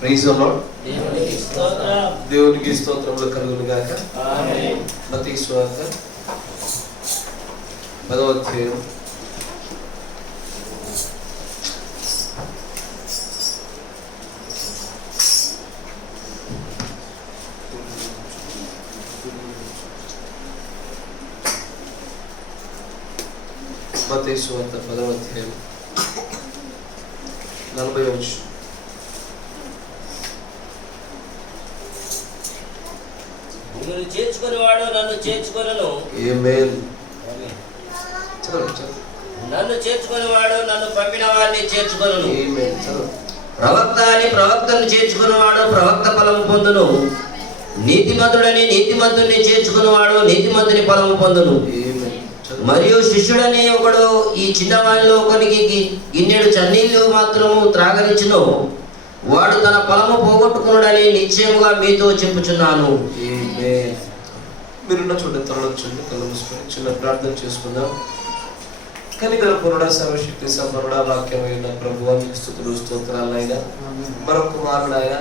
Praise the lord. దేవునికి స్తోత్రములు కలుగును గాక. ఆమేన్. మత్తయి సువార్త 10వ అధ్యాయం మత్తయి సువార్త 10వ అధ్యాయం 40వ వచనం. నిన్ను చేర్చుకునేవాడు నన్ను చేర్చుకొనును. ఆమేన్. నన్ను చేర్చుకునేవాడు నన్ను పంపిన వారిని చేర్చుకొనును. ఆమేన్. ప్రవక్త అని ప్రవక్తను చేర్చుకునేవాడు ప్రవక్త ఫలము పొందును. నీతిమంతుడని నీతిమంతుడిని చేర్చుకునేవాడు నీతిమంతుని ఫలము పొందును. మరియు శిష్యుడని ఒకడు ఈ చిన్నవానిలో ఒకరికి గిన్నెడు చన్నీళ్లు మాత్రము త్రాగనిచ్చును, వాడు తన ఫలము పోగొట్టుకున్నాడని నిశ్చయముగా మీతో చెప్పుచున్నాను. మీరున్న చోట తరలొచ్చండి, కళ్ళు మూసుకొని చిన్న ప్రార్థన చేసుకుందాం. కనికర పూర్ణ సర్వశక్తి సంపన్నుడ వాక్యమైన ప్రభువా మీకు స్తుతులు స్తోత్రాలైనా మరొక మారుడైనా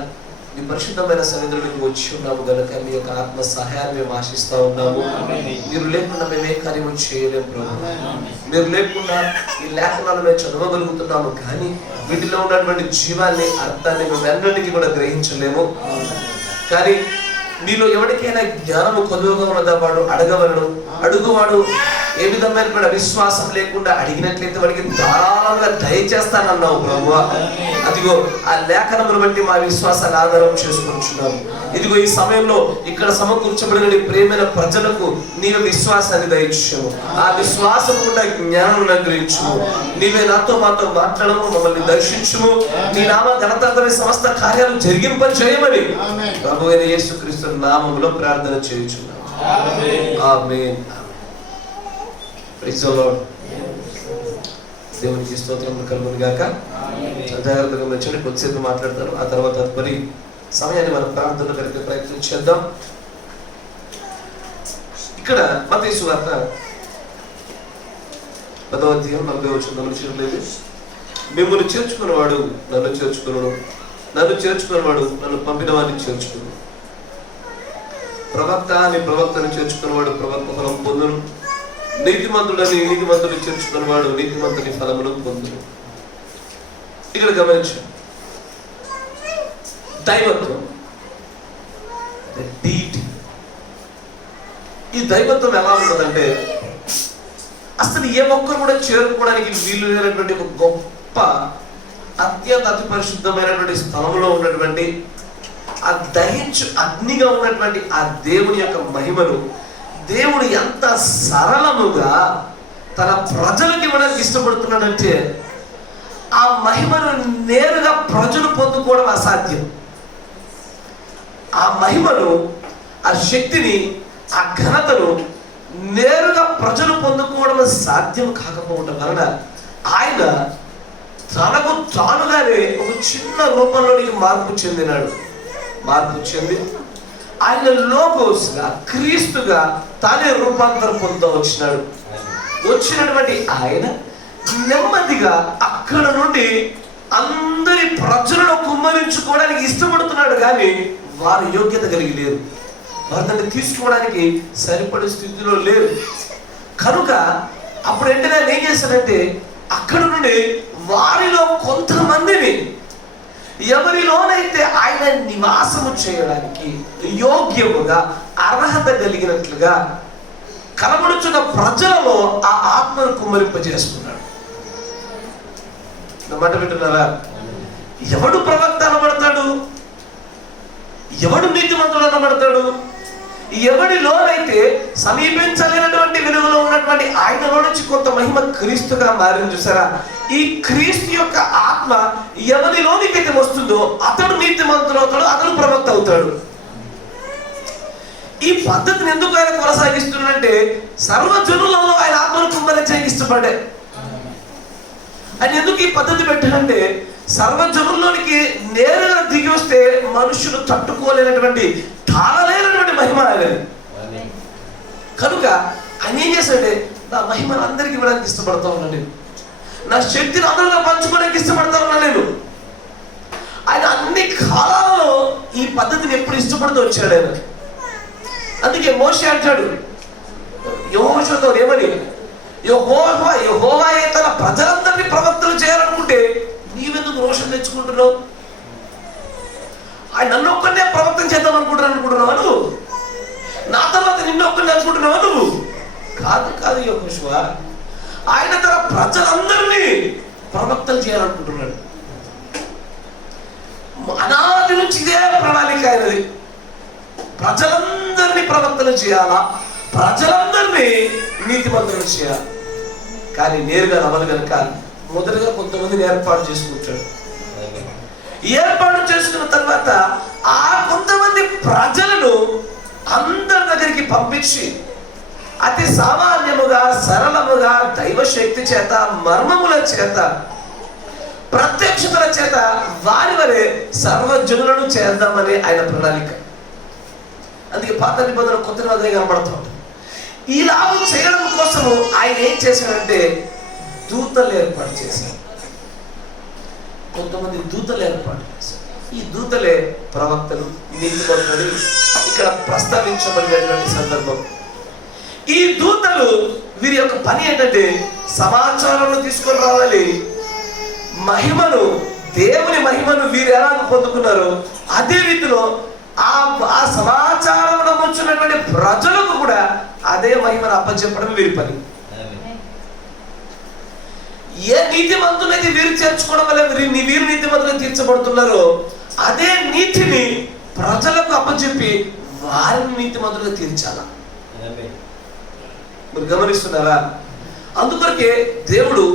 మీ పరిశుద్ధమైన సన్నిధిలోకి వచ్చి ఉన్నాము కనుక మీ యొక్క ఆత్మ సహాయాన్ని మేము ఆశిస్తా ఉన్నాము. మీరు లేకుండా మేము ఏ కార్యము చేయలేము ప్రభు. మీరు లేకుండా ఈ లేఖనాలు మేము చదవగలుగుతున్నాము, కానీ వీటిలో ఉన్నటువంటి జీవాన్ని అర్థాన్ని మేము ఎన్నటికీ కూడా గ్రహించలేము. కానీ మీలో ఎవరికైనా జ్ఞానము కొద్దుగా ఉన్నదా వాడు అడగవలను. అడుగువాడు ఏ విధమైన విశ్వాసం లేకుండా అడిగినట్లయితే వాడికి ధారాళంగా దయచేస్తానన్నావు ప్రభువా. అదిగో ఆ లేఖనమును బట్టి మా విశ్వాసాన్ని ఆధారం చేసుకుంటున్నాము. ఇదిగో ఈ సమయంలో ఇక్కడ సమకూర్చబడిన ప్రేమైన ప్రజలకు నీవే విశ్వాసాన్ని దయచేయము. ఆ విశ్వాసం కూడా జ్ఞానం అనుగ్రహించుము. నీవే నాతో మాతో మాట్లాడము, మమ్మల్ని దర్శించుము. నీ నామ ఘనతమైన సమస్త కార్యాలు జరిగింప చేయమని ప్రభు అయిన యేసుక్రీస్తు నామములో ప్రార్థన చేయుచున్నాము. ఆమేన్. Praise the lord. దేవునికి స్తోత్రములు కలుగును గాక. జాగ్రత్తగా వచ్చి కొద్దిసేపు మాట్లాడతాను, ఆ తర్వాత తదుపరి సమయాన్ని మనం ప్రార్థన కలిపే ప్రయత్నం చేద్దాం. ఇక్కడ మత్తయి సువార్త 10వ అధ్యాయం 40వ వచనం లేదు. మిమ్మల్ని చేర్చుకున్నవాడు నన్ను చేర్చుకును, నన్ను చేర్చుకున్నవాడు నన్ను పంపిన వాడిని చేర్చుకును. ప్రవక్త అని ప్రవక్తను చేర్చుకున్నవాడు ప్రవక్త ఫలం పొందును. నీతిమంతుడని నీతిమంతుడిని చేర్చుకున్నవాడు నీతిమంతుని ఫలమును పొందును. ఇక్కడ గమనించండి, దైవత్వం, ఈ దైవత్వం ఎలా ఉంటుందంటే అసలు ఏ ఒక్కరు కూడా చేరుకోవడానికి వీలు లేనటువంటి ఒక గొప్ప అత్యంత అతి పరిశుద్ధమైనటువంటి స్థలంలో ఉన్నటువంటి ఆ దహించు అగ్నిగా ఉన్నటువంటి ఆ దేవుని యొక్క మహిమను దేవుడు ఎంత సరళముగా తన ప్రజలకు ఇవ్వడానికి ఇష్టపడుతున్నాడంటే ఆ మహిమను నేరుగా ప్రజలు పొందుకోవడం అసాధ్యం. ఆ మహిమను, ఆ శక్తిని, ఆ ఘనతను నేరుగా ప్రజలు పొందుకోవడం సాధ్యం కాకపోవడం వలన ఆయన తనకు తానుగానే ఒక చిన్న రూపంలోనికి మార్పు చెంది ఆయన లోగోస్గా క్రీస్తుగా తానే రూపాంతరం పొందుతూ వచ్చినటువంటి ఆయన నెమ్మదిగా అక్కడ నుండి అందరి ప్రజలను కుమ్మరించుకోవడానికి ఇష్టపడుతున్నాడు, కానీ వారి యోగ్యత కలిగి లేరు, వారు దాన్ని తీసుకోవడానికి సరిపడే స్థితిలో లేరు. కనుక అప్పుడు వెంటనే ఏం చేశాడంటే అక్కడ నుండి వారిలో కొంతమందిని ఎవరిలోనైతే ఆయన నివాసము చేయడానికి యోగ్యముగా అర్హత కలిగినట్లుగా కనబడుచున్న ప్రజలలో ఆ ఆత్మను కుమ్మరింపజేసుకున్నాడు. మాట వింటున్నారా? ఎవడు ప్రవక్త అనబడతాడు, ఎవడు నీతిమంతుడు అనబడతాడు, ఎవడిలోనైతే సమీపించలేనటువంటి వెలుగులో ఉన్నటువంటి ఆయనలో నుంచి కొంత మహిమ క్రీస్తుగా మారింది చూసారా? ఈ క్రీస్తు యొక్క ఆత్మ ఎవరిలోనికైతే వస్తుందో అతడు నీతిమంతుడు అవుతాడు, అతడు ప్రవక్త అవుతాడు. ఈ పద్ధతిని ఎందుకు ఆయన కొనసాగిస్తున్నాడంటే సర్వజనులలో ఆయన ఆత్మను కుమ్మరించడానికి ఇష్టపడే ఆయన ఎందుకు ఈ పద్ధతి పెట్టాడంటే సర్వజనుల్లోనికి నేరుగా దిగి వస్తే మనుషులు తట్టుకోలేనటువంటి తాళలేనటువంటి మహిమ అనేది. కనుక ఆయన ఏం చేశాడంటే నా మహిమను అందరికి ఇవ్వడానికి ఇష్టపడతా ఉన్నా నేను, నా శక్తిని అందరిలో పంచుకోవడానికి ఇష్టపడతా ఉన్నా నేను. ఆయన అన్ని కాలాలలో ఈ పద్ధతిని ఎప్పుడు ఇష్టపడుతూ వచ్చాడు ఆయన. అందుకే మోషే అంటాడు యెహోషువతో ఏమని, యెహోవాయే తన ప్రజలందరినీ ప్రవక్తలు చేయాలనుకుంటే నీవెందుకు రోషం తెచ్చుకుంటున్నావు? ఆయన నన్ను ఒక్కనే ప్రవక్తం చేద్దాం అనుకుంటున్నావు నువ్వు? నా తర్వాత నిన్ను ఒక్కనే అనుకుంటున్నావు నువ్వు? కాదు యెహోషువ, ఆయన తన ప్రజలందరినీ ప్రవక్తలు చేయాలనుకుంటున్నాడు. అనాది నుంచి ఇదే ప్రణాళిక ఆయనది. ప్రజలందరినీ ప్రవక్తలు చేయాలా, ప్రజలందరినీ నీతిమంతులు చేయాలి. కానీ నేరుగా నమ్మలు కనుక మొదలుగా కొంతమందిని ఏర్పాటు చేసుకుంటాడు. ఏర్పాటు చేసుకున్న తర్వాత ఆ కొంతమంది ప్రజలను అందరి దగ్గరికి పంపించి అతి సామాన్యముగా సరళముగా దైవశక్తి చేత మర్మముల చేత ప్రత్యక్షతల చేత వారి వరే సర్వజనులను చేద్దామని ఆయన ప్రణాళిక. అందుకే పాత నిబంధన కొత్త నిబంధన కనబడుతుంది. ఇలాగ చేయడం కోసము ఆయన ఏం చేశాడంటే దూతలు ఏర్పాటు చేశారు. కొంతమంది దూతలు ఏర్పాటు చేశారు. ఈ దూతలే ప్రవక్తలు, నీతిమంతులు ఇక్కడ ప్రస్తావించబడినటువంటి సందర్భం. ఈ దూతలు వీరి యొక్క పని ఏంటంటే సమాచారాలను తీసుకొని రావాలి. మహిమను, దేవుని మహిమను వీరు ఎలా పొందుకున్నారో అదే రీతిలో ఆ సమాచారంలో వచ్చినటువంటి ప్రజలకు కూడా అదే మహిమను అప్పచెప్పడం వీరి పని. ఏ నీతిమంతులైతే వీరు చేర్చుకోవడం వల్ల వీరు నీతిమంతులు తీర్చబడుతున్నారో అదే నీతిని ప్రజలకు అప్పచెప్పి వారిని నీతిమంతులుగా తీర్చాల. మీరు గమనిస్తున్నారా? అందుకొరకే దేవుడు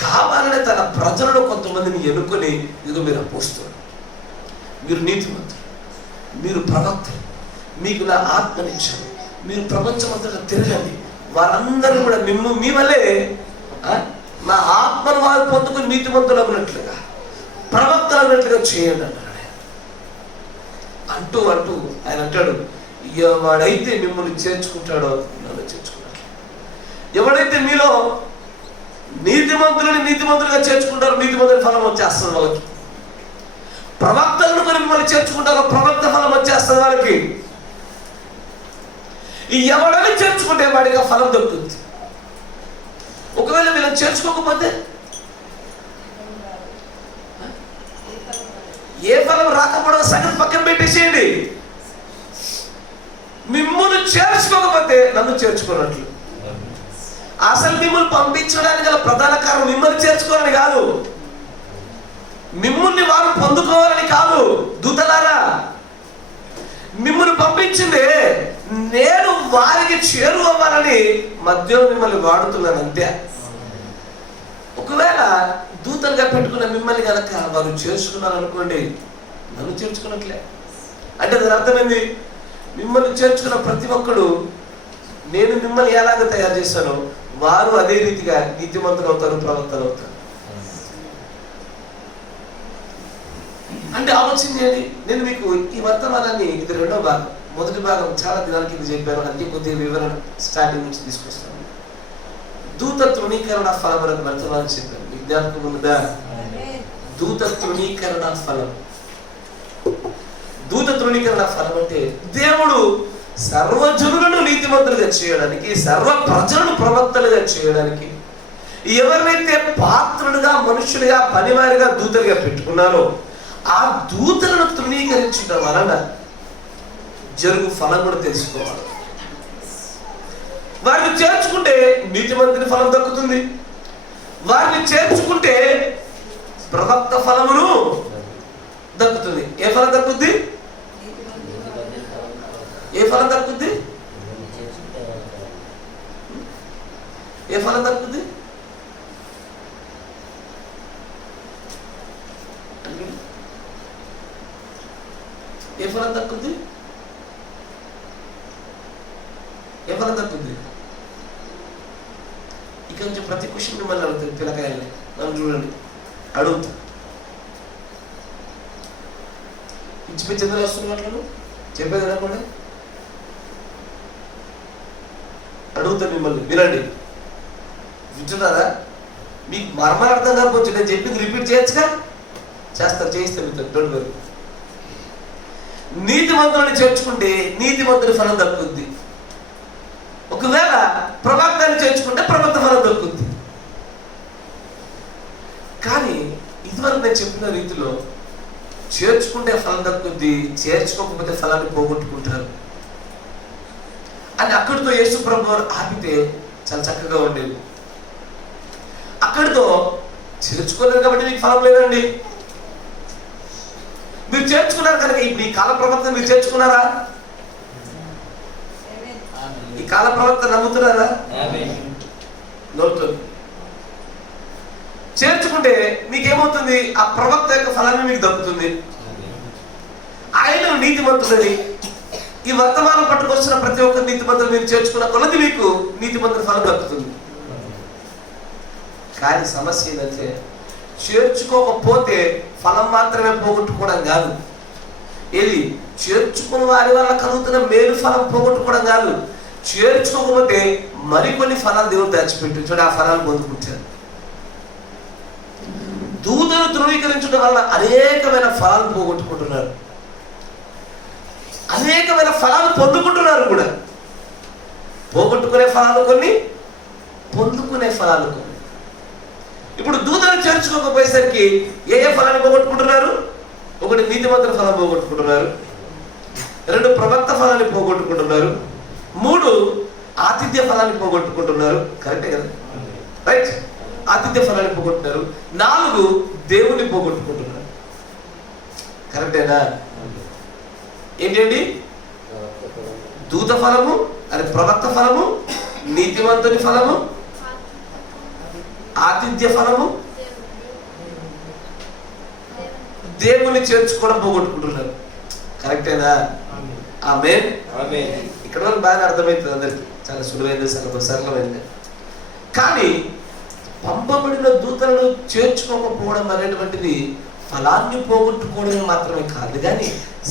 కావాలనే తన ప్రజలను కొంతమందిని ఎన్నుకొని ఇదిగో మీరు అపోస్తులు, మీరు నీతిమంతులు, మీరు ప్రవక్తలు, మీకు నా ఆత్మనిచ్చాను, మీరు ప్రపంచమంతటా తిరగండి, వారందరూ కూడా మీ వల్లే నా ఆత్మను వారు పొందుకుని నీతిమంతులు అన్నట్లుగా ప్రవక్తలు అన్నట్లుగా చేయండి అన్నాడు. అంటూ ఆయన అంటాడు, ఎవడైతే మిమ్మల్ని చేర్చుకుంటాడో నన్ను చేర్చుకున్నాడు. ఎవడైతే మీలో నీతిమంతులుగా చేర్చుకుంటారో నీతిమంతుల ఫలం వచ్చేస్తుంది వాళ్ళకి. ప్రవక్తలను కూడా మిమ్మల్ని చేర్చుకుంటారో ప్రవక్త ఫలం వచ్చేస్తుంది వాళ్ళకి. ఎవడని చేర్చుకుంటే వాడికి ఆ ఫలం దొరుకుతుంది. ఒకవేళ వీళ్ళని చేర్చుకోకపోతే ఏ ఫలం రాకపోవడం సంగతి పక్కన పెట్టేసేయండి. మిమ్మల్ని చేర్చుకోకపోతే నన్ను చేర్చుకున్నట్లు. అసలు మిమ్మల్ని పంపించడానికి గల ప్రధాన కారణం మిమ్మల్ని చేర్చుకోవాలని కాదు, మిమ్మల్ని వారు పొందుకోవాలని కాదు. దూతలారా, మిమ్మల్ని పంపించింది నేను వారికి చేరువవ్వాలని మధ్యలో మిమ్మల్ని వాడుతున్నాను అంతే. ఒకవేళ దూతలుగా పెట్టుకున్న మిమ్మల్ని కనుక వారు చేర్చుకున్నారు అనుకోండి, నన్ను చేర్చుకున్నట్లే. అంటే దాని అర్థమైంది, మిమ్మల్ని చేర్చుకున్న ప్రతి ఒక్కడు నేను మిమ్మల్ని ఎలాగ తయారు చేశానో వారు అదే రీతిగా నీతిమంతులు అవుతారు, ప్రవక్తలు అవుతారు. అంటే ఆలోచన చేయండి. నేను మీకు ఈ వర్తమానాన్ని, ఇది రెండో భాగం, మొదటి భాగం చాలా దినాలకి ఇది చెప్పాను, అందుకే కొద్దిగా వివరణ స్టార్టింగ్ నుంచి తీసుకొస్తాను. దూత తృణీకరణ ఫలం అని వర్తమానం చెప్పాను, విజ్ఞాపకం ఉన్నదా? దూత తృణీకరణ ఫలం. దూత తృణీకరణ ఫలం అంటే దేవుడు సర్వజనులను నీతిమంతులుగా చేయడానికి, సర్వ ప్రజలను ప్రవక్తలుగా చేయడానికి ఎవరినైతే పాత్రులుగా, మనుషులుగా, పనివారిగా, దూతలుగా పెట్టుకున్నారో ఆ దూతలను తృణీకరించడం వలన జరుగు ఫలం కూడా తెలుసుకోవాలి. వారిని చేర్చుకుంటే నీతిమంతుని ఫలం దక్కుతుంది, వారిని చేర్చుకుంటే ప్రవక్త ఫలమును దక్కుతుంది. ఏ ఫలం దక్కుద్ది? ఏ ఫలం దక్కుద్ది? ఏ ఫలం దక్కుద్ది? ఏ ఫలం దక్కుద్ది? ఏ ఫలం దక్కుద్ది? ఇక నుంచి ప్రతి క్వశ్చన్ మిమ్మల్ని అడుగుతుంది. పిల్లకాయల్ని నన్ను చూడండి, అడుగుతా. పిచ్చి పిచ్చి ఎందుకు వస్తున్నట్లు చెప్పేది అనుకోండి, అడుగుతాను మిమ్మల్ని, వినండి. వింటున్నారా? మీకు మర్మాలు అర్థం కాకపోవచ్చు, నేను చెప్పింది రిపీట్ చేయొచ్చుగా. చేస్తారు, చేయిస్తాను మీతో, డోంట్ వరీ. నీతిమంతులను చేర్చుకుంటే నీతిమంతుని ఫలం దక్కుద్ది. ఒకవేళ ప్రవక్తని చేర్చుకుంటే ప్రవక్త ఫలం దక్కుద్ది. కానీ ఇదివరకు నేను చెప్పిన రీతిలో చేర్చుకుంటే ఫలం దక్కుద్ది, చేర్చుకోకపోతే ఫలాన్ని పోగొట్టుకుంటారు అని అక్కడితో యేసు ప్రభు ఆపితే చాలా చక్కగా ఉండేది. అక్కడితో చేర్చుకోలేదు కాబట్టి మీకు ఫలం లేదండి. మీరు చేర్చుకున్నారు కనుక ఇప్పుడు ఈ కాల ప్రవక్త మీరు చేర్చుకున్నారా? ఈ కాల ప్రవక్త నమ్ముతున్నారా? నమ్ముతుంది. చేర్చుకుంటే మీకేమవుతుంది? ఆ ప్రవక్త యొక్క ఫలాన్ని మీకు దక్కుతుంది. ఆయన నీతిమంతులని ఈ వర్తమానం పట్టుకొస్తున్న ప్రతి ఒక్క నీతిమంతులు మీరు చేర్చుకున్న కొలది మీకు నీతిమంతుల ఫలం దక్కుతుంది. కానీ సమస్య ఏంటంటే చేర్చుకోకపోతే ఫలం మాత్రమే పోగొట్టుకోవడం కాదు, ఇది చేర్చుకున్న వారి వల్ల కలుగుతున్న మేలు ఫలం పోగొట్టుకోవడం కాదు, చేర్చుకోకపోతే మరికొన్ని ఫలాలు దేవుడు దాచిపెట్టు చూడ ఆ ఫలాలు పొందుకుంటారు. దూతను ధృవీకరించడం వల్ల అనేకమైన ఫలాలు పోగొట్టుకుంటున్నారు, అనేకమైన ఫలాలు పొందుకుంటున్నారు కూడా. పోగొట్టుకునే ఫలాలు కొన్ని, పొందుకునే ఫలాలు కొన్ని. ఇప్పుడు దూతను చేర్చుకోకపోయేసరికి ఏ ఫలాన్ని పోగొట్టుకుంటున్నారు? ఒకటి నీతిమంతుల ఫలం పోగొట్టుకుంటున్నారు, 2 ప్రవక్త ఫలాన్ని పోగొట్టుకుంటున్నారు, 3 ఆతిథ్య ఫలాన్ని పోగొట్టుకుంటున్నారు. కరెక్టే కదా? రైట్. ఆతిథ్య ఫలాన్ని పోగొట్టున్నారు, 4 దేవుని పోగొట్టుకుంటున్నారు. కరెక్టేనా? ఏంటండి? దూత ఫలము, అది ప్రవక్త ఫలము, నీతిమంతుని ఫలము, ఆతిథ్య ఫలము, దేవుని చేర్చుకోవడం పోగొట్టుకుంటున్నారు. కరెక్టేనా? ఆమేన్. ఇక్కడ వరకు బాగా అర్థమవుతుంది అందరికి, చాలా సులువైంది, సరళమైంది. కానీ పంపబడిన దూతలను చేర్చుకోకపోవడం అనేటువంటిది ఫలాన్ని పోగొట్టుకోవడమే మాత్రమే కాదు, కానీ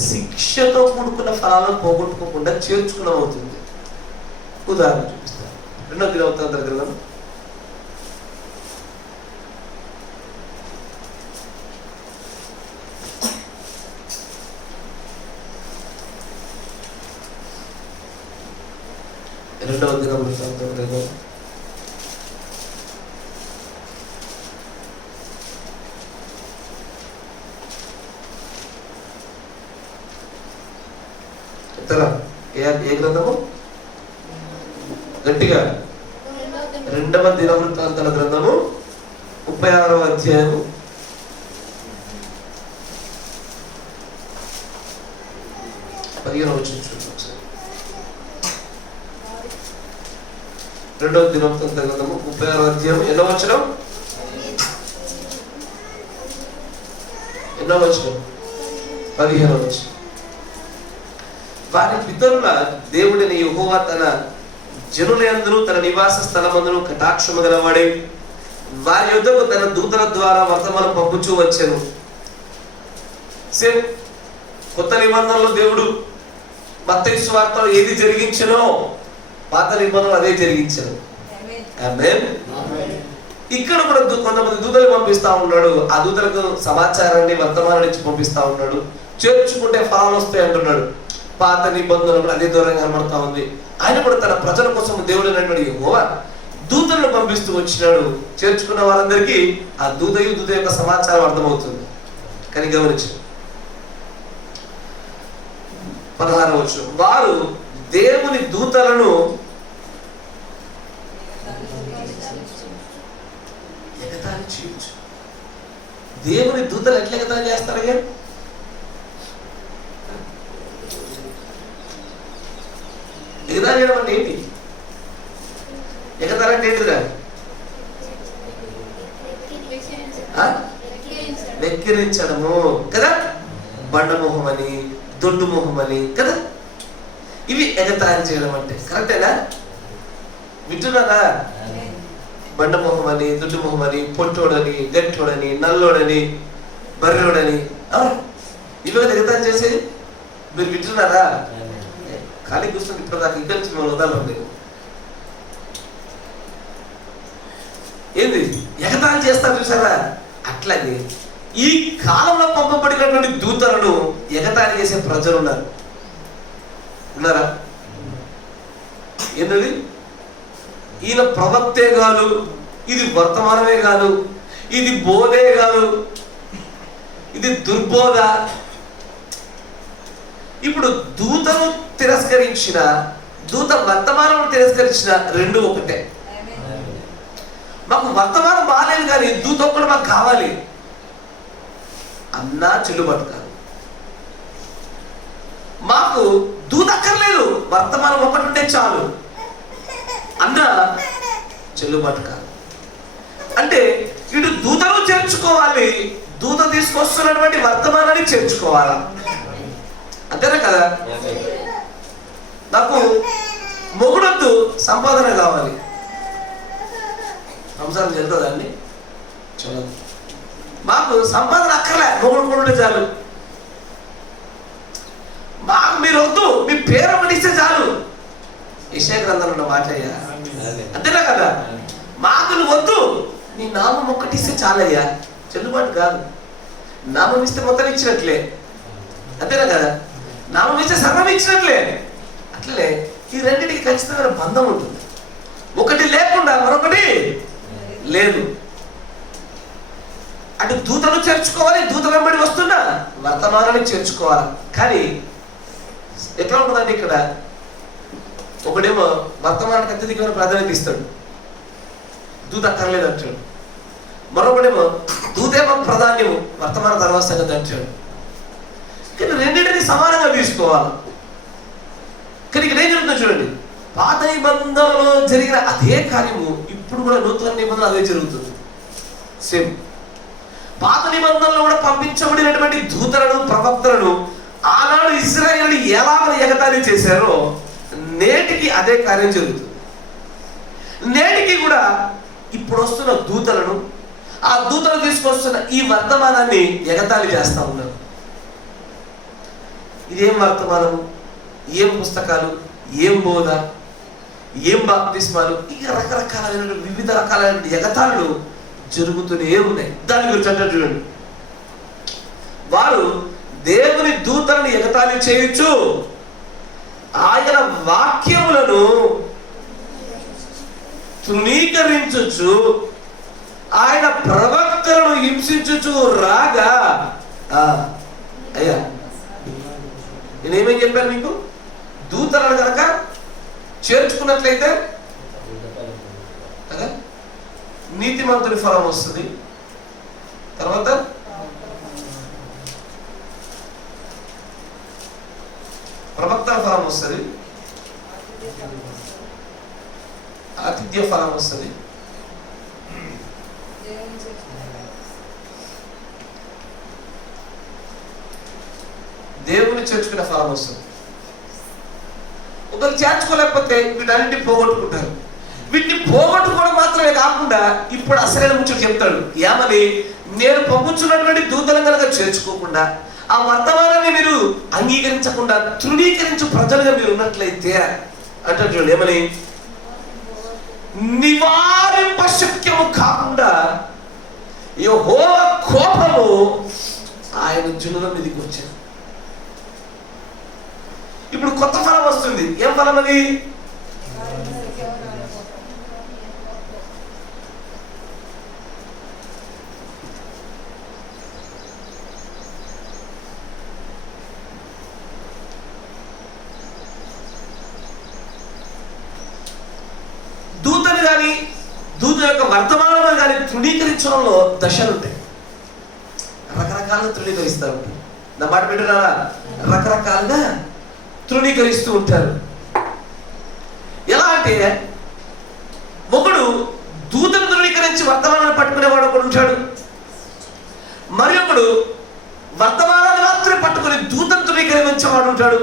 శిక్షతో కూడుకున్న ఫలాలను పోగొట్టుకోకుండా చేర్చుకోవడం అవుతుంది. ఉదాహరణ చూపిస్తాను. 2వ దినవృత్తాంతర గ్రంథం 2వ దినవృత్తాంతర గ్రంథం 2వ గ్రంథము గట్టిగా 2వ దినవృత్తాంతాల గ్రంథము 36వ అధ్యాయము 15వ వచనం చూడండి ఒకసారి. 2వ దినవృత్తాంతాల గ్రంథము 36వ అధ్యాయం ఎన్నో వచనం? 15వ వచనం. వారి పితరుల దేవుడిని యెహోవా తన జనులందరూ తన నివాస స్థలమందును కటాక్షము గలవాడే వారి యొద్దకు తన దూతల ద్వారా వర్తమానం పంపుచూ వచ్చెను. సేమ్ కొత్త నిబంధనలో దేవుడు మత్తయి సువార్తలో ఏది జరిగించెనో పాత నిబంధనలు అదే జరిగించెను. ఆమేన్. ఇక్కడ కూడా కొంతమంది దూతలు పంపిస్తా ఉన్నాడు, ఆ దూతలకు సమాచారాన్ని వర్తమానాన్ని ఇచ్చి పంపిస్తా ఉన్నాడు. చేర్చుకుంటే ఫలాలు వస్తాయి అంటున్నాడు. పాత నిబంధనలు అదే దూరంగా కనబడతా ఉంది. ఆయన కూడా తన ప్రజల కోసం దేవుడు అనేటువంటి యెహోవా దూతలను పంపిస్తూ వచ్చినాడు. చేర్చుకున్న వారందరికీ ఆ దూత యొక్క సమాచారం అర్థమవుతుంది. కానీ గమనించు 16వ వచనం. వారు దేవుని దూతలను ఎగతాళి చేయొచ్చు. దేవుని దూతలు ఎట్లా ఎగతాళి చేస్తారయ్యా? ఎగతాళి చేయడం అంటే ఏంటి? ఎగతాళి అంటే ఏంటిరా? వెక్కిరించడము కదా, బండమోహం అని, దొడ్డు మొహం అని కదా, ఇవి ఎగతాళి చేయడం అంటే. కరెక్టేనా? వింటున్నారా? బండమోహం అని, దొడ్డు మొహం అని, పొట్టోడని, గట్టోడని, నల్లోడని, బర్రోడని, ఇవి ఎగతాళి చేసేది. మీరు వింటున్నారా? ఖాళీ కూర్చొని ఇప్పుడు దాకా ఇంకా నుంచి మనం ఉదాహరణ లేదు. ఏంది ఎగతాళి చేస్తారు చూసారా? అట్లాగే ఈ కాలంలో పంపబడినటువంటి దూతలను ఎగతాళి చేసే ప్రజలు ఉన్నారా? ఏంటది? ఈయన ప్రవక్తే కాదు, ఇది వర్తమానమే కాదు, ఇది బోధే కాదు, ఇది దుర్బోధ. ఇప్పుడు దూతను తిరస్కరించిన, దూత వర్తమానం తిరస్కరించిన రెండు ఒకటే. మాకు వర్తమానం బాగాలేదు కానీ దూత ఒక్కడు మాకు కావాలి అన్నా చెల్లుబాటు కాదు. మాకు దూత అక్కర్లేదు, వర్తమానం ఒకటి ఉంటే చాలు అన్నా చెల్లుబాటు కాదు. అంటే ఇటు దూతను చేర్చుకోవాలి, దూత తీసుకొస్తున్నటువంటి వర్తమానాన్ని చేర్చుకోవాలా, అంతేనా కదా? నాకు మొగుడొద్దు, సంపాదన కావాలి. సంసారం చెల్తుందండి? చదవదు. మాకు సంపాదన అక్కర్లే, మొగుడు కొనుంటే చాలు. మాకు మీరు వద్దు, మీ పేరు ఒకటి ఇస్తే చాలు. యెషయా గ్రంథంలో ఉన్న మాట అయ్యా, అంతేనా కదా? మాకు నువ్వు వద్దు, నీ నామం ఒక్కటి ఇస్తే చాలయ్యా. చెల్లుబాటు కాదు. నామం ఇస్తే మొత్తం ఇచ్చినట్లే, అంతేనా కదా? నామం ఇస్తే సర్వం ఇచ్చినట్లే. అట్లనే ఈ రెండింటికి ఖచ్చితమైన బంధం ఉంటుంది. ఒకటి లేకుండా మరొకటి లేదు. అటు దూతను చేర్చుకోవాలి, దూత వెంబడి వస్తున్నా వర్తమానాన్ని చేర్చుకోవాలి. కానీ ఎట్లా ఉంటుందండి ఇక్కడ? ఒకడేమో వర్తమానానికి అత్యధికమైన ప్రాధాన్యత ఇస్తాడు, దూత అక్కర్లేదు అంటాడు. మరొకడేమో దూతేమో ప్రాధాన్యము, వర్తమాన తర్వాత సంగతి అంటాడు. కానీ రెండింటిని సమానంగా తీసుకోవాలి. కానీ ఇక్కడ ఏం జరుగుతుందో చూడండి, పాత నిబంధనలో జరిగిన అదే కార్యము ఇప్పుడు కూడా నూతన నిబంధనలు అదే జరుగుతుంది. సేమ్ పాత నిబంధనలో కూడా పంపించబడినటువంటి దూతలను, ప్రవక్తలను ఆనాడు ఇశ్రాయేలు ఎలా ఎగతాళి చేశారో నేటికి అదే కార్యం జరుగుతుంది. నేటికి కూడా ఇప్పుడు వస్తున్న దూతలను, ఆ దూతలు తీసుకొస్తున్న ఈ వర్తమానాన్ని ఎగతాళి చేస్తా ఉన్నారు. ఇదేం వర్తమానము, ఏం పుస్తకాలు, ఏం బోధ, ఏం బాప్తిస్మాలు, ఇక రకరకాలైన వివిధ రకాలైన ఎగతాళులు జరుగుతూనే ఉన్నాయి. దాని గురించి అంటే చూడండి, వారు దేవుని దూతలను ఎగతాళి చేయొచ్చు, ఆయన వాక్యములను తృణీకరించొచ్చు, ఆయన ప్రవక్తలను హింసించుచు రాగా. అయ్యా నేనేమేం చెప్పాను మీకు? దూతలను కనుక చేర్చుకున్నట్లయితే కదా నీతిమంతుని ఫలం వస్తుంది, తర్వాత ప్రవక్తల ఫలం వస్తుంది, ఆతిథ్య ఫలం వస్తుంది, దేవుని చేర్చుకునే ఫలం వస్తుంది. ఒకరు చేర్చుకోలేకపోతే వీటన్నింటినీ పోగొట్టుకుంటారు. వీటిని పోగొట్టుకోవడం మాత్రమే కాకుండా ఇప్పుడు అసలైన ముచ్చట చెప్తాడు. ఏమని? నేను పంపుచున్నటువంటి దూతలను కనుక చేర్చుకోకుండా, ఆ వర్తమానాన్ని మీరు అంగీకరించకుండా తృణీకరించు ప్రజలుగా మీరు ఉన్నట్లయితే అంటాడు చూడండి. ఏమని? నివారింప శక్యము కాకుండా యెహోవా కోపము ఆయన జనుల మీదకి వచ్చింది. ఇప్పుడు కొత్త ఫలం వస్తుంది. ఏం ఫలం అది? దూతని కానీ దూత యొక్క వర్తమానం కానీ తృణీకరించడంలో దశలు ఉంటాయి. రకరకాలుగా తృణీకరిస్తారు. నా మాట వింటున్నారా? రకరకాలుగా తృణీకరిస్తూ ఉంటారు. ఎలా అంటే ఒకడు దూతను తృణీకరించి వర్తమానాన్ని పట్టుకునేవాడు ఒకడు ఉంటాడు, మరి ఒకడు వర్తమానాన్ని మాత్రమే పట్టుకుని దూతను తృణీకరించేవాడు ఉంటాడు.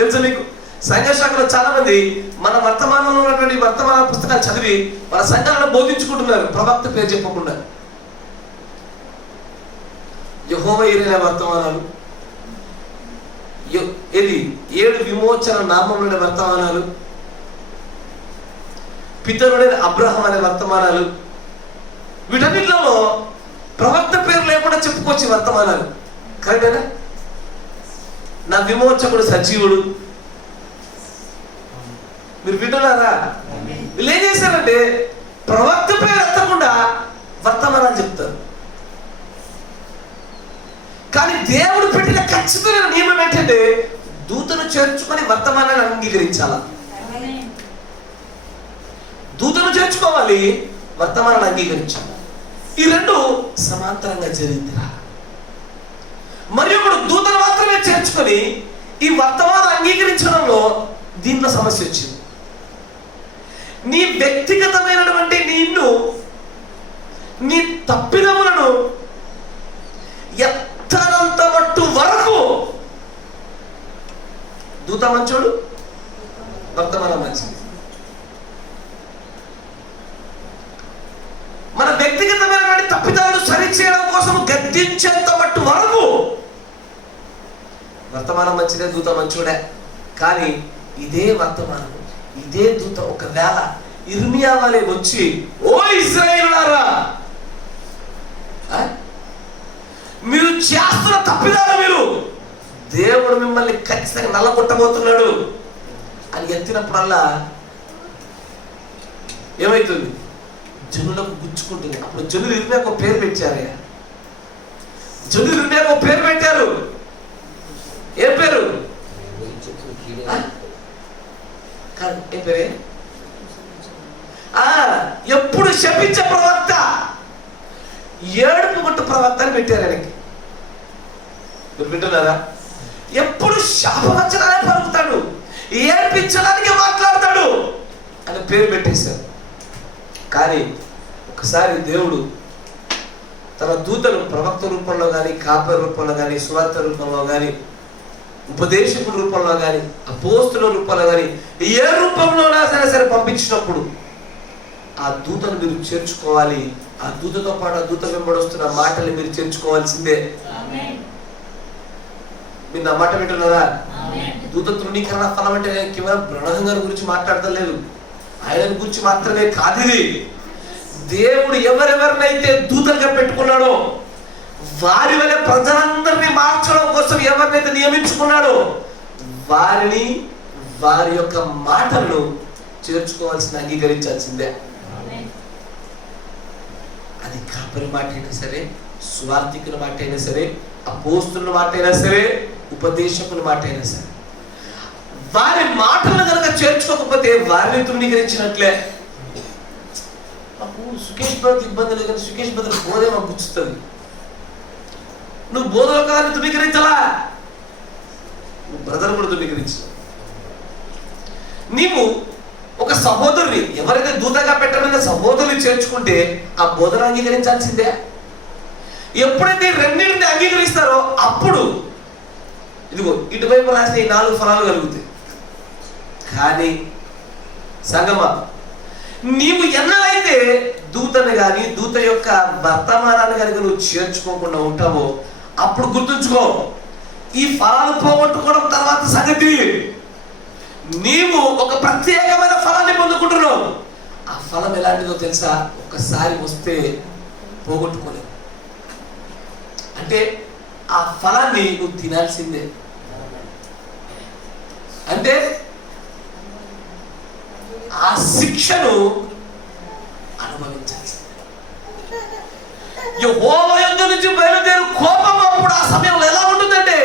తెలుసా మీకు? సంఘశాఖలో చాలా మంది మన వర్తమానంలో ఉన్నటువంటి వర్తమాన పుస్తకాలు చదివి మన సంఘాలను బోధించుకుంటున్నారు ప్రవక్త పేరు చెప్పకుండా. యెహోవా యిరే వర్తమానాలు, ఇది 7 విమోచన నామములైన వర్తమానాలు, పితరుడైన అబ్రహాం అనే వర్తమానాలు, వీటన్నిటిలో ప్రవక్త పేరు లేకుండా చెప్పుకోవచ్చు ఈ వర్తమానాలు. కరెక్టేనా? నా విమోచకుడు సజీవుడు. మీరు వింటున్నారా? వీళ్ళు ఏం చేశారంటే ప్రవక్త పేరు ఎత్తకుండా వర్తమానాలు చెప్తారు. కానీ దేవుడు పెట్టిన ఖచ్చితమైన నియమం ఏంటంటే దూతను చేర్చుకొని వర్తమానాన్ని అంగీకరించాల. దూతను చేర్చుకోవాలి, వర్తమానాన్ని అంగీకరించాలి. ఈ రెండు సమాంతరంగా జరిగిందిరా. మరి ఒకడు దూతను మాత్రమే చేర్చుకొని ఈ వర్తమానం అంగీకరించడంలో దీంట్లో సమస్య వచ్చింది. నీ వ్యక్తిగతమైనటువంటి నీ తప్పిదములను ఎత్తనంత మట్టు వరకు దూత మంచోడు, వర్తమానం మంచిది. మన వ్యక్తిగతమైనటువంటి తప్పిదాలను సరిచేయడం కోసం గద్దించేంత మట్టు వరకు వర్తమానం మంచిదే, దూత మంచోడే. కానీ ఇదే వర్తమానం, ఇదే దూత ఒకవేళ ఇర్మియా వలె వచ్చి, ఓ ఇశ్రాయేలులారా, మీరు చేస్తున్న తప్పిదాలు, మీరు దేవుడు మిమ్మల్ని ఖచ్చితంగా నల్లగొట్టబోతున్నాడు అని ఎత్తినప్పుడల్లా ఏమైతుంది? జనులకు గుచ్చుకుంటుంది. అప్పుడు జనులు ఇర్మియాకు ఒక పేరు పెట్టారు. జనులు ఇర్మియాకు ఒక పేరు పెట్టారు. ఏం పేరు? ఏ పేరే? ఎప్పుడు శపించే ప్రవక్త, ఏడుపు కొట్టు ప్రవక్త అని పెట్టారు ఆయనకి. మీరు వింటున్నారా? ఎప్పుడు శాపవచనాలే పలుకుతాడు, ఏడ్పించడానికి మాట్లాడతాడు అని పేరు పెట్టేశారు. కానీ ఒకసారి దేవుడు తన దూతను ప్రవక్త రూపంలో కానీ, కాపరి రూపంలో కానీ, సువార్త రూపంలో కానీ, ఉపదేశకుల రూపంలో కానీ, అపోస్తుల రూపంలో కానీ, ఏ రూపంలోనా సరే పంపించినప్పుడు ఆ దూతను మీరు చేర్చుకోవాలి. ఆ దూతతో పాటు ఆ దూత వెంబడొస్తున్న మాటలు మీరు చేర్చుకోవాల్సిందే. మీరు నా మాట వింటున్నారా? దూత తృణీకరణ ఫలం అంటే కేవలం బ్రహ్మ గారి గురించి మాట్లాడతలేదు, ఆయన గురించి మాత్రమే కాదు. ఇది దేవుడు ఎవరెవరినైతే దూతలుగా పెట్టుకున్నాడో, వారి వల్ల ప్రజలందరినీ మార్చడం కోసం ఎవరినైతే నియమించుకున్నాడో వారిని, వారి యొక్క మాటలను చేర్చుకోవాల్సిన, అంగీకరించాల్సిందే. అది కాపరి మాట అయినా సరే, సువార్థికుల మాట అయినా సరే, అపోస్తుల మాట అయినా సరే, ఉపదేశకుల మాట అయినా సరే, వారి మాటలను కనుక చేర్చుకోకపోతే వారిని తృణీకరించినట్లే. మాకు సుకేష్ బ్రదర్ ఇబ్బంది లేదు, కానీ సుకేష్ బ్రదర్ బోధే మాకు గుచ్చుతుంది. నువ్వు బోధలో కదా తృణీకరించాలా, నువ్వు బ్రదర్ కూడా తృణీకరించావు. నీవు ఒక సహోదరుని ఎవరైతే దూతగా పెట్టమైన సహోదరుని చేర్చుకుంటే ఆ బోధన అంగీకరించాల్సిందే. ఎప్పుడైతే రెండింటిని అంగీకరిస్తారో అప్పుడు ఇదిగో ఇటువైపు రాసిన ఈ 4 ఫలాలు కలుగుతాయి. కానీ సంగమా, నీవు ఎన్నడైతే దూతని కానీ, దూత యొక్క వర్తమానాన్ని కనుక నువ్వు చేర్చుకోకుండా ఉంటావో అప్పుడు గుర్తుంచుకో, ఈ ఫలాలు పోగొట్టుకోవడం తర్వాత సంగతి. నీవు ఒక ప్రత్యేకమైన ఫలాన్ని పొందుకుంటున్నావు. ఆ ఫలం ఎలాంటిదో తెలుసా? ఒక్కసారి వస్తే పోగొట్టుకోలేవు. అంటే ఆ ఫలాన్ని నువ్వు తినాల్సిందే. అంటే ఆ శిక్షను అనుభవించాల్సిందే. యెహోవా యందు నుంచి బయలుదేరు కోపం అప్పుడు ఆ సమయంలో ఎలా ఉంటుందంటే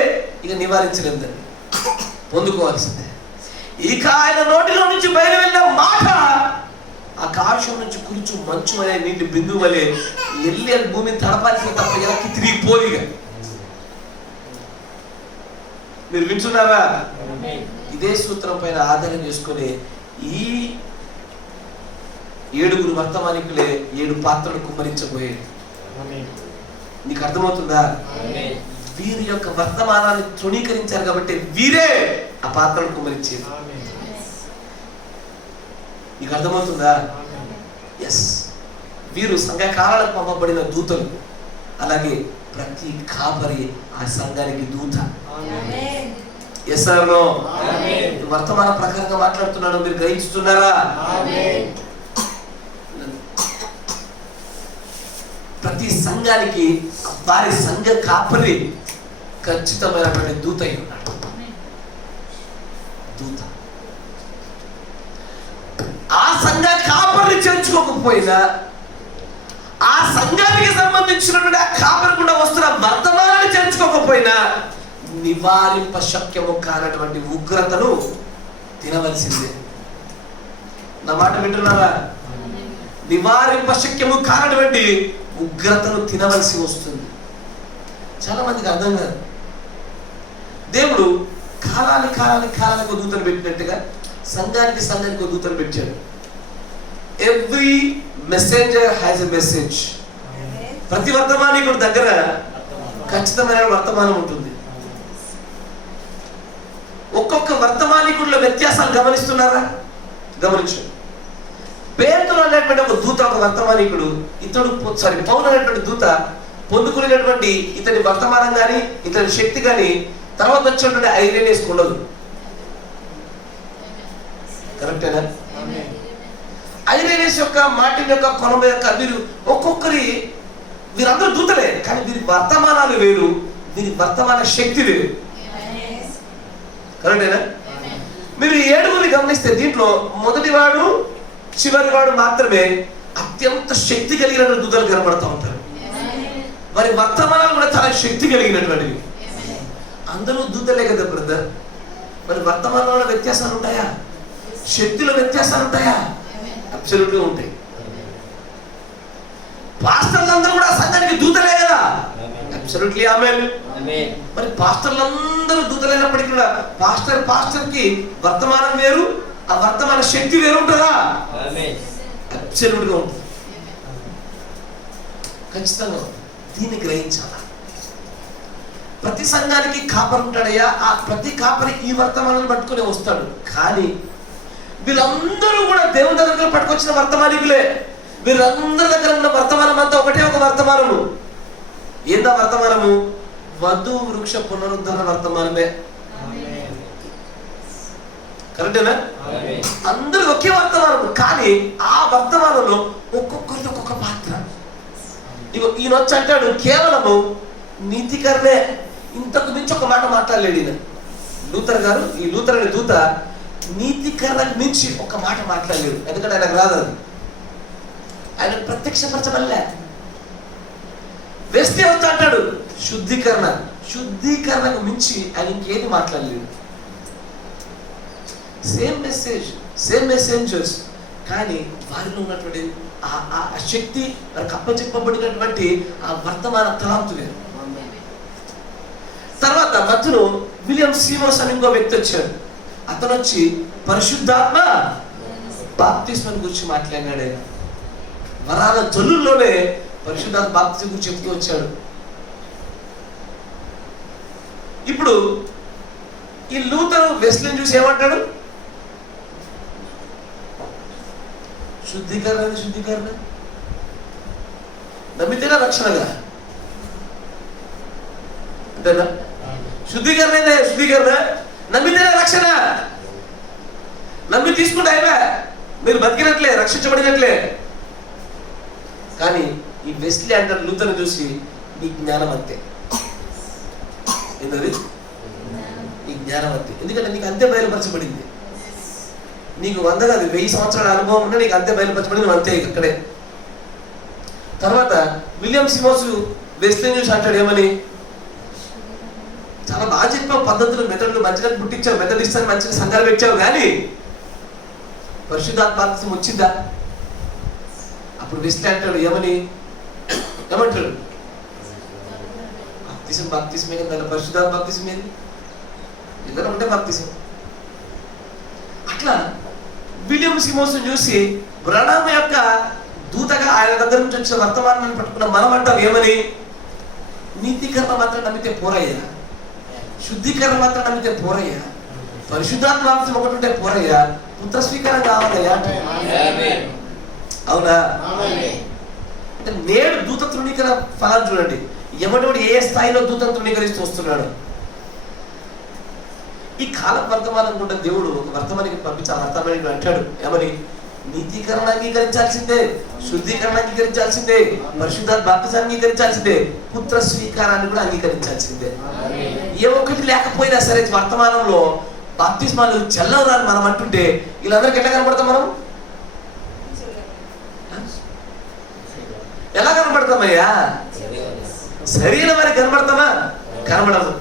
ఇక నివారించలేదండి, పొందుకోవాల్సిందే. ఇక ఆయన నోటిలో నుంచి బయలు వెళ్ళిన మాట ఆకాశం నుంచి కురుచు మంచు అనే నీటి బిందువు వలె వెళ్ళి అని భూమిని తడపాల్సిన తప్ప వెనక్కి తిరిగిపోలిగా. మీరు వింటున్నారా? ఇదే సూత్రం పైన ఆధారం చేసుకుని ఈ 7 వర్తమానికులే 7 పాత్రలు కుమ్మరించబోయేది. నీకు అర్థమవుతుందా? వీరి యొక్క వర్తమానాన్ని తృణీకరించారు కాబట్టి వీరే ఆ పాత్రలు కుమ్మరించేది. నీకు అర్థమవుతుందా? ఎస్, వీరు సంఘకాలకు పంపబడిన దూతలు. అలాగే ప్రతి కాపరి ఆ సంఘానికి దూత. Yes or no? వర్తమాన ప్రకారంగా మాట్లాడుతున్నాడు, మీరు గ్రహించుతున్నారా? ప్రతి సంఘానికి వారి సంఘ కాపరి ఖచ్చితమైనటువంటి దూత అయి ఉన్నాడు. దూత ఆ సంఘ కాపరిని చేర్చుకోకపోయినా ఆ సంఘానికి సంబంధించినటువంటి ఆ కాపరి కూడా వస్తున్న వర్తమానాన్ని చేర్చుకోకపోయినా నివారింప శక్యము కానటువంటి ఉగ్రతను తినవలసిందే. నా మాట వింటున్నారా? నివారింప శక్యము కానటువంటి ఉగ్రతను తినవలసి వస్తుంది. చాలా మందికి అర్థం కాదు. దేవుడు కాలానికి దూతను పెట్టినట్టుగా సంఘానికి దూతను పెట్టాడు. Every messenger has a message. ప్రతి వర్తమానికుడి దగ్గర ఖచ్చితమైన వర్తమానం ఉంటుంది. ఒక్కొక్క వర్తమానికుడిలో వ్యత్యాసాలు గమనిస్తున్నారా? గమనించు. పేతురు అనేటువంటి ఒక దూత, ఒక వర్తమానికుడు, పౌలు అనేటువంటి దూత పొందుకునేటువంటి ఇతని వర్తమానం కానీ ఇతని శక్తి కానీ తర్వాత వచ్చేటువంటి ఐరేనియస్ ఉండదు. కరెక్టేనా? ఐరేనియస్ యొక్క మార్టిన్ యొక్క కొనమ యొక్క వీరందరూ దూతలే, కానీ వీరి వర్తమానాలు వేరు, వీరి వర్తమాన శక్తి వేరు. కరెక్టేనా? మీరు 7 గమనిస్తే దీంట్లో మొదటివాడు చివరివాడు మాత్రమే అత్యంత శక్తి కలిగిన దూతలు కనబడుతూ ఉంటారు. వారి వర్తమానాలు కూడా చాలా శక్తి కలిగినటువంటివి. అందరూ దూతలే కదా బ్రదర్. మరి వర్తమానంలో వ్యత్యాసాలు ఉంటాయా? శక్తిలో వ్యత్యాసాలు ఉంటాయా? అబ్సల్యూట్గా ఉంటాయి. పాస్టర్లు అందరూ కూడా సంఘానికి దూతలే కదా? అబ్సల్యూట్లీ ఆమేన్. మరి పాస్టర్లందరూ దూతలైనప్పటికీ కూడా పాస్టర్ కి వర్తమానం వేరు, ఆ వర్తమాన శక్తి వేరు ఉంటుందా? అబ్సల్యూట్గా ఉంటుంది. ఖచ్చితంగా దీన్ని గ్రహించాలా. ప్రతి సంఘానికి కాపరి ఉంటాడయ్యా. ఆ ప్రతి కాపరి ఈ వర్తమానాన్ని పట్టుకుని వస్తాడు. కానీ వీళ్ళందరూ కూడా దేవుని దగ్గర పట్టుకొచ్చిన వర్తమానికులే. వీళ్ళందరి దగ్గర ఉన్న వర్తమానం అంతా ఒకటే ఒక వర్తమానము. ఏందా వర్తమానము? వధు వృక్ష పునరుద్ధరణ వర్తమానమే. కరెక్టేనా? అందరూ ఒకే వర్తమానం, కానీ ఆ వర్తమానంలో ఒక్కొక్కరితో ఒక్కొక్క పాత్ర. ఈయన వచ్చి అంటాడు కేవలము నీతికరనే, ఇంతకు మించి ఒక మాట మాట్లాడలేడు ఈయన. లూథర్ అనే దూత నీతికరణకు మించి ఒక మాట మాట్లాడలేడు. ఎందుకంటే ఆయనకు రాదు అది. ఆయన ప్రత్యక్షపరచబడలే. వేస్తే వచ్చి అంటాడు శుద్ధీకరణకు మించి ఆయన ఇంకేది మాట్లాడలేడు. సేమ్ మెసేంజర్స్, కానీ వారిలో ఉన్నటువంటి ఆ శక్తి, వారికి అప్పచెప్పబడినటువంటి ఆ వర్తమాన తలాంతు వేరు. తర్వాత మధ్యలో విలియం సీమోస్ అని ఇంకో వ్యక్తి వచ్చాడు. అతను వచ్చి పరిశుద్ధాత్మ బాప్తిస్మం గురించి మాట్లాడినాడు. ఆయన వరాల జల్లుల్లోనే పరిశుద్ధాత్మ బాప్తిస్మం గురించి చెప్తూ వచ్చాడు. ఇప్పుడు ఈ లూథర్ వెస్లీని చూసి ఏమంటాడు? శుద్ధీకరణ నమ్మితేనే రక్షణగా అంతేనా? శుద్ధీకరణ నమ్మితేనే రక్షణ. నమ్మి తీసుకుంటే అయినా మీరు బతికినట్లే, రక్షించబడినట్లే. కానీ ఈ వెస్లీ అంటారు లూథర్ని చూసి, నీ జ్ఞానం అంతే. ఏంటది? ఈ జ్ఞానం అంతే. ఎందుకంటే నీకు అంతే బయలుపరచబడింది. నీకు 100 కాదు 1000 సంవత్సరాల అనుభవం ఉంటే నీకు అంతే బయలుపరచబడింది, అంతే ఇక్కడే. తర్వాత విలియం సిమోస్ వెస్లీ చూసి అంటాడు ఏమని? చాలా బాగా చెప్పావు, పద్ధతులు మెథడ్లు మంచిగా పుట్టించావు, మెథడిస్ట్ మంచిగా సంఘాలు పెట్టావు, కానీ పరిశుద్ధాత్మ బాప్తిస్మం వచ్చిందా? అప్పుడు వెస్లీ అంటాడు ఏమంటాడు? బాప్తిస్మే కదా, దాని పరిశుద్ధాత్మ బాప్తిస్మే ఇద్దరు ఉంటే బాప్తిస్మం. అట్లా విలియం సిమోస్ చూసి బ్రహ్మ యొక్క దూతగా ఆయన దగ్గర నుంచి వచ్చిన వర్తమానాన్ని పట్టుకున్న మనం అంటాం ఏమని? నీతికరణ మాత్రం నమ్మితే పోరయ్యా, శుద్ధీకరణ మాత్రం నమ్మితే పోరయ్యా, పరిశుద్ధాత్మ బాప్తిస్మం ఒకటి ఉంటే పోరయ్యా, పుత్ర స్వీకారం కావాలయ్యా. అవునా? అంటే నేడు దూత తృణీకరణ ఫలాలు చూడండి. ఎవడోడు ఏ స్థాయిలో దూతను తృణీకరిస్తూ వస్తున్నాడు. ఈ కాల వర్తమానం కూడా దేవుడు ఒక వర్తమానికి పంపించి ఆ వర్తమానికి అంటాడు ఏమని? నీతీకరణ అంగీకరించాల్సిందే, శుద్ధీకరణ అంగీకరించాల్సిందే, పరిశుద్ధాత్మ బాప్తిజాన్ని అంగీకరించాల్సిందే, పుత్ర స్వీకారాన్ని కూడా అంగీకరించాల్సిందే. ఏ ఒక్కటి లేకపోయినా సరే వర్తమానంలో బాప్తిస్మాలు చెల్లవరాని మనం అంటుంటే వీళ్ళందరికీ ఎట్లా కనపడతాం? మనం ఎలా కనపడతామయ్యా? శరీరం వారికి కనబడతామా? కనబడదు.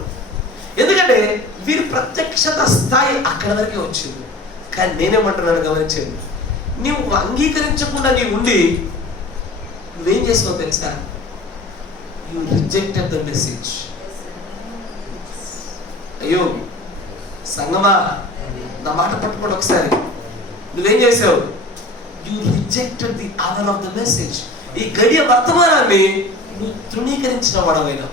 ఎందుకంటే వీరి ప్రత్యక్షత స్థాయి అక్కడ వరకే వచ్చింది. కానీ నేనేమంటున్నాను గమనించండి, నీవు అంగీకరించకుండా నీవు ఉండి నువ్వేం చేసావు తెలుసా? You rejected the message. అయ్యో సంగమా, నా మాట పట్టుకోండి ఒకసారి. నువ్వేం చేసావు? You rejected the hour of the message. ఈ గడియ వర్తమానాన్ని నువ్వు తృణీకరించిన వాడవైనా.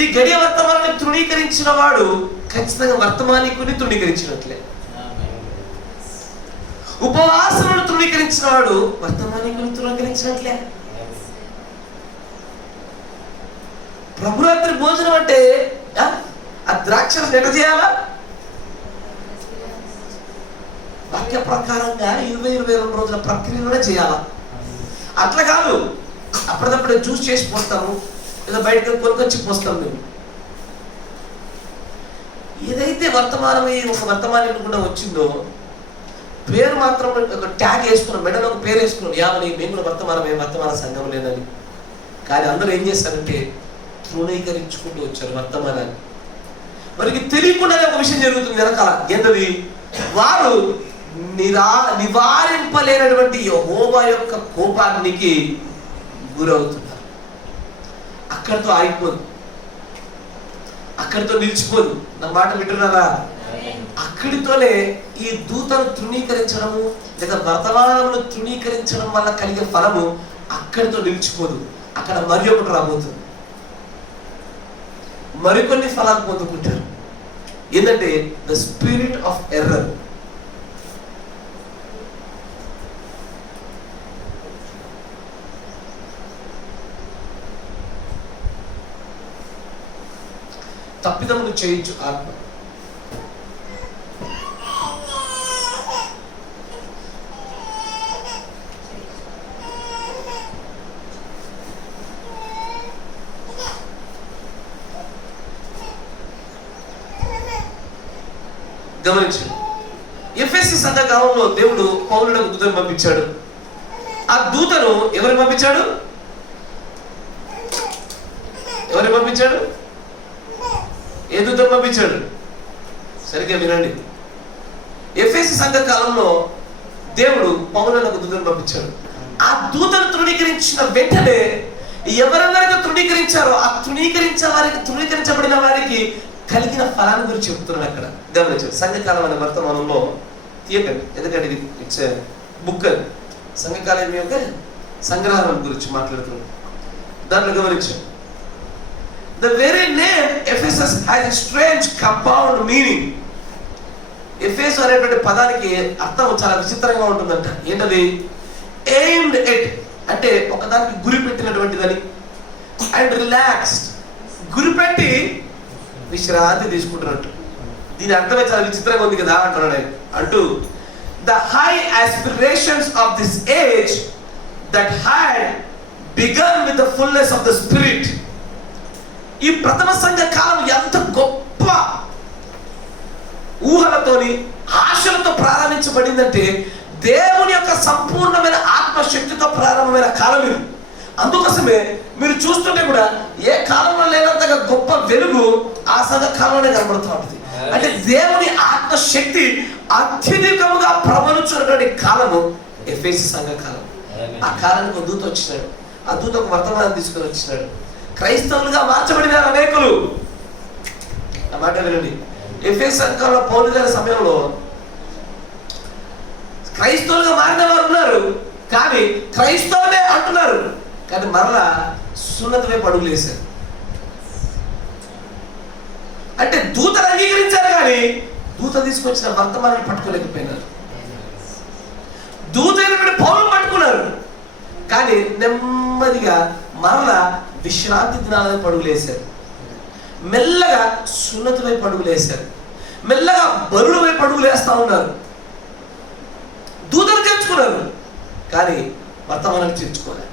ఈ గడియ వర్తమానాన్ని తృణీకరించిన వాడు ఖచ్చితంగా వర్తమానికుని తృణీకరించినట్లే. ఉపవాసమును తృణీకరించిన వాడు వర్తమానికుని తృణీకరించినట్లే. ప్రభురాత్రి భోజనం అంటే ఆ ద్రాక్షను ఎట చేయాలా? వాక్య ప్రకారంగా 22 రోజుల ప్రక్రియలోనే చేయాలా. అట్లా కాదు అప్పటికప్పుడే జ్యూస్ చేసి పోస్తాము, లేదా బయటకు కొనుకొచ్చి పోస్తాం. మేము ఏదైతే వర్తమానం ఒక వర్తమానం కూడా వచ్చిందో పేరు మాత్రం ఒక ట్యాగ్ వేసుకున్నాం, మెడలో ఒక పేరు వేసుకున్నాం, యావని మేము కూడా వర్తమాన సంఘం లేదని. కానీ అందరూ ఏం చేస్తారంటే తృణీకరించుకుంటూ వచ్చారు వర్తమానాన్ని. వారికి తెలియకుండానే ఒక విషయం జరుగుతుంది వెనకాల. ఏంటది? వారు నివారింపలేనటువంటి యెహోవా యొక్క కోపానికి గురవుతున్నారు. అక్కడితో ఆగిపోదు, అక్కడితో నిలిచిపోదు. నా మాట వింటున్నారా? అక్కడితోనే ఈ దూతను తృణీకరించడము లేదా వర్తమానమును తృణీకరించడం వల్ల కలిగే ఫలము అక్కడితో నిలిచిపోదు. అక్కడ మరి ఒకటి రాబోతుంది, మరికొన్ని ఫలాలు పొందుకుంటారు. ఏంటంటే ద స్పిరిట్ ఆఫ్ ఎర్రర్. తప్పిదములు చేయించు ఆత్మ. గమనించండి, ఎఫెసీ సంఘ గ్రామంలో దేవుడు పౌలునకు దూతను పంపించాడు. ఆ దూతను ఎవరు పంపించాడు? ఏ దూతను పంపించాడు? సరిగ్గా వినండి. ఎఫెసీ సంఘ కాలంలో దేవుడు పౌలునకు దూతను పంపించాడు. ఆ దూతను తృణీకరించిన వెంటనే ఎవరెవరైతే తృణీకరించారో ఆ తృణీకరించబడిన వారికి కలిగిన ఫలాన్ని గురించి చెప్తున్నాడు అక్కడ. గమనించండి, సంఘకాలం అనే వర్తమానంలో తీయకండి, ఎందుకంటే ఇది ఇట్స్ బుక్ అని. సంఘకాలం యొక్క సంగ్రహం గురించి మాట్లాడుతున్నాడు. దాంట్లో గమనించండి, the very name Ephesus has a strange compound meaning. ఎఫెసు అనేటువంటి పదానికి అర్థం చాలా విచిత్రంగా ఉంటుందంట. ఏంటది? ఎయిమ్డ్ ఎట్ అంటే ఒకదానికి గురి పెట్టినటువంటిదని, అండ్ రిలాక్స్డ్ గురిపెట్టి విశ్రాంతి తీసుకుంటున్నట్టు. దీని అర్థమే చాలా విచిత్రంగా ఉంది కదా అంటున్నాడు ఆయన. అంటూ the high aspirations of this age that had begun with the fullness of the spirit. ఈ ప్రథమ సంఘ కాలం ఎంత గొప్ప ఊహలతోని ఆశలతో ప్రారంభించబడిందంటే దేవుని యొక్క సంపూర్ణమైన ఆత్మశక్తితో ప్రారంభమైన కాలం ఇది. అందుకోసమే మీరు చూస్తుంటే కూడా ఏ కాలంలో లేనంతగా గొప్ప వెలుగు ఆ సంఘ కాలంలోనే కనబడుతూ ఉంటుంది. అంటే దేవుని ఆత్మశక్తి అత్యధికముగా ప్రబలుచున్నటువంటి కాలము ఎఫెసీ సంఘ కాలం. ఆ కాలానికి దూత వచ్చినాడు. ఆ దూత ఒక వర్తమానం తీసుకొని వచ్చినాడు. క్రైస్తవులుగా మార్చబడినారు అనేకులు. ఆ మాట వినండి, ఎఫెసీ సంఘంలో పౌలు గారి సమయంలో క్రైస్తవులుగా మారిన వారు ఉన్నారు, కానీ క్రైస్తవులే అంటున్నారు, కానీ మరలా సున్నతి వైపు అడుగులు వేశారు. అంటే దూతను అంగీకరించారు, కానీ దూత తీసుకొచ్చిన వర్తమానాన్ని పట్టుకోలేకపోయినారు. దూత అయినటువంటి పౌరులు పట్టుకున్నారు, కానీ నెమ్మదిగా మరలా విశ్రాంతి దినాల వైపు అడుగులు వేశారు. మెల్లగా సున్నతి వైపు అడుగులు వేశారు. మెల్లగా బలుల వైపు అడుగులు వేస్తా ఉన్నారు. దూతను చేర్చుకున్నారు, కానీ వర్తమానాన్ని చేర్చుకోవాలి.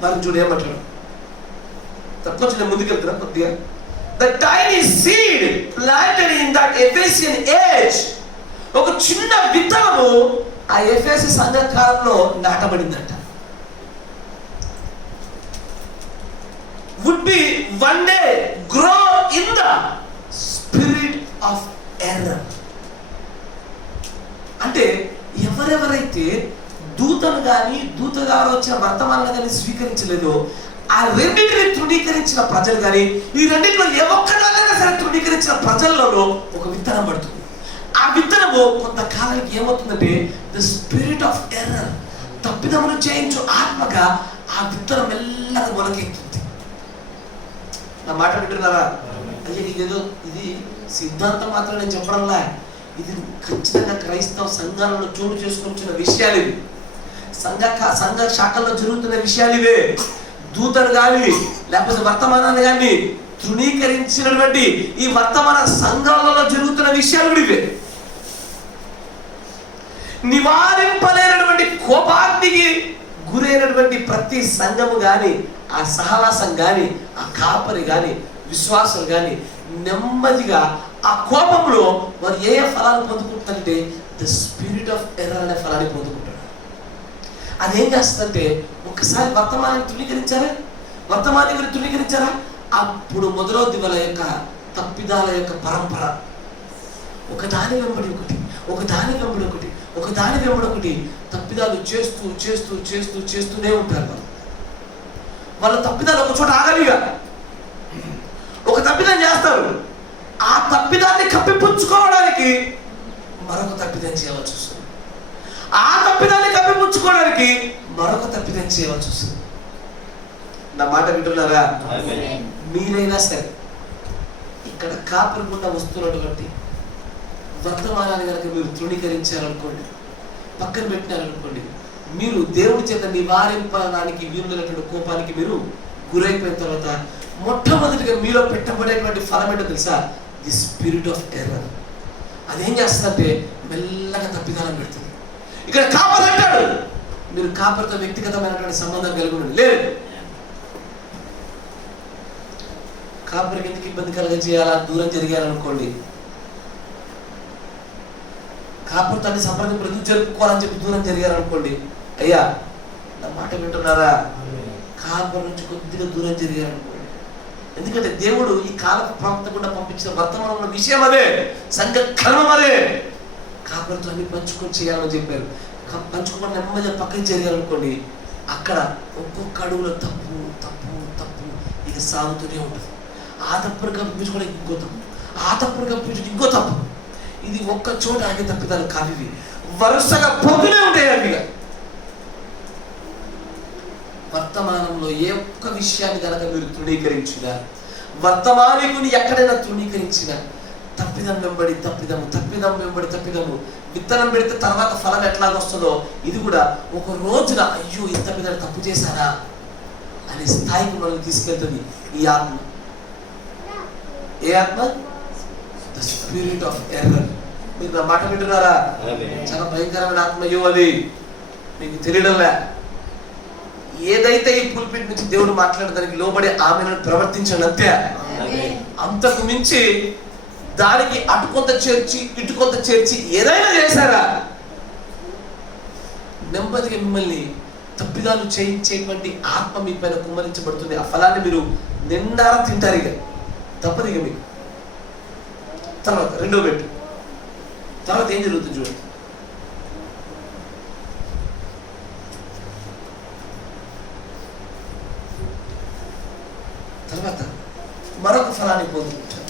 మరి చూడు ఏమంటాడు, కొంచెం నేను ముందుకెళ్తున్నా కొద్దిగా. The tiny seed planted in that Ephesian age, ఒక చిన్న విత్తనము ఆ ఎఫెసు సంఘ కాలంలో నాటబడిందంట. would be one day grow in the spirit of error. అంటే ఎవరెవరైతే దూతను కానీ దూతగారు వచ్చిన వర్తమానాన్ని కానీ స్వీకరించలేదో, ఆ రెండింటిని తృణీకరించిన ప్రజలు కానీ, ఈ రెండింటిలో ఏ ఒక్కడాలైనా సరే తృణీకరించిన ప్రజల్లోనూ ఒక విత్తనం పడుతుంది. ఆ విత్తనము కొంతకాలానికి ఏమవుతుందంటే ద స్పిరిట్ ఆఫ్ ఎర్రర్, తప్పిదమును చేయించు ఆత్మగా ఆ విత్తనం మెల్లగా మొలకెత్తుంది. నా మాట వింటున్నారా? అయ్యా ఇదేదో ఇది సిద్ధాంతం మాత్రం నేను చెప్పడంలా, ఇది ఖచ్చితంగా క్రైస్తవ సంఘాలలో చోటు చేసుకొచ్చిన విషయాలు ఇవి. సంఘ శాఖల్లో జరుగుతున్న విషయాలు ఇవే. దూతను కానీ లేకపోతే వర్తమానాన్ని కానీ తృణీకరించినటువంటి ఈ వర్తమాన సంఘాలలో జరుగుతున్న విషయాలు కూడా ఇవే. నివారింపలేనటువంటి కోపాగ్నికి గురైనటువంటి ప్రతి సంఘము కానీ, ఆ సహవాసం కానీ, ఆ కాపరి కానీ, విశ్వాసులు కానీ నెమ్మదిగా ఆ కోపంలో వారు ఏ ఫలాలు పొందుకుంటారంటే ద స్పిరిట్ ఆఫ్ ఎర్రర్ అనే ఫలాన్ని పొందుకుంటారు. అదేం చేస్తుందంటే ఒకసారి వర్తమానాన్ని తృణీకరించారా, అప్పుడు మొదలవుద్ది వాళ్ళ యొక్క తప్పిదాల యొక్క పరంపర. ఒకదాని వెంబడి ఒకటి తప్పిదాలు చేస్తూనే ఉంటారు. వాళ్ళ తప్పిదాలు ఒక చోట ఆగలిగా ఒక తప్పిదం చేస్తారు. ఆ తప్పిదాన్ని కప్పిపుచ్చుకోవడానికి మరొక తప్పిదం చేయవలసి వస్తుంది. ఆ తప్పిదాన్ని కప్పిపుచ్చుకోవడానికి మరొక తప్పిదం చేయవలసి వస్తుంది. నా మాట వింటున్నారా? మీరైనా సరే ఇక్కడ కాపరి గుండా వస్తున్నటువంటి వర్తమానాన్ని కనుక మీరు తృణీకరించారనుకోండి, పక్కన పెట్టినారనుకోండి, మీరు దేవుడి చేత నివారింపడానికి వీలున్నటువంటి కోపానికి మీరు గురైపోయిన తర్వాత మొట్టమొదటిగా మీలో పెట్టబడేటువంటి ఫలం ఏంటో తెలుసా? The spirit of error. అదేం చేస్తుందంటే మెల్లగా తప్పిదానం పెడుతుంది. ఇక్కడ కాపరి అంటాడు, మీరు కాపరితో వ్యక్తిగతమైనటువంటి సంబంధం కలిగి ఉండండి. లేదు, కాపరికి ఎందుకు ఇబ్బంది కలిగించేయాలా? దూరం జరిగారనుకోండి, కాపరితో అన్ని సంప్రదింపులు ఎందుకు జరుపుకోవాలని చెప్పి దూరం జరిగారనుకోండి, అయ్యా నా మాట వింటున్నారా? కాపరి నుంచి కొద్దిగా దూరం జరిగారనుకోండి. ఎందుకంటే దేవుడు ఈ కాల ప్రవక్త గుండా పంపించిన వర్తమానంలో విషయం అదే, సంఘ క్రమం అదే. కాపరితో అన్ని పంచుకొని చేయాలని చెప్పారు. పంచుకోకుండా నెమ్మదిగా పక్కన జరిగారనుకోండి, అక్కడ ఒక్కొక్క అడుగులో తప్పు ఇక సాగుతూనే ఉంటుంది. ఆ తప్పును కప్పించుకోవడానికి ఇంకో తప్పు, ఆ తప్పును కప్పించుకోవడానికి ఇంకో తప్పు. ఇది ఒక్క చోట ఆగే తప్పిదాలు కావి, వరుసగా పోతూనే ఉంటాయి. అవిగా వర్తమానంలో ఏ ఒక్క విషయాన్ని కనుక మీరు తృణీకరించినా, వర్తమానికుని ఎక్కడైనా తృణీకరించినా, తప్పిదం వెంబడి తప్పిదము విత్తనం పెడితే తర్వాత ఫలం ఎట్లాగొస్తుందో ఇది కూడా ఒక రోజున అయ్యో ఇంత మీద తప్పు చేశానా అనే స్థాయికి మనల్ని తీసుకెళ్తుంది ఈ ఆత్మ. ఏ ఆత్మ? The spirit of error. మీరు నా మాట వింటున్నారా? చాలా భయంకరమైన ఆత్మయో అది, మీకు తెలియడంలే. ఏదైతే ఈ పుల్పిట్ నుంచి దేవుడు మాట్లాడడానికి లోబడి ఆమెను ప్రవర్తించండి అంతే. అంతకు మించి దానికి అటు కొంత చేర్చి ఇటు కొంత చేర్చి ఏదైనా చేశారా, నెమ్మదిగా మిమ్మల్ని తప్పిదాలు చేయించేటువంటి ఆత్మ మీ పైన కుమ్మరించబడుతుంది. ఆ ఫలాన్ని మీరు నిండారా తింటారు, ఇక తప్పదు ఇక మీకు. తర్వాత రెండో పెట్టు, తర్వాత ఏం జరుగుతుంది చూడండి. తర్వాత మరొక ఫలాన్ని పొందుకుంటారు.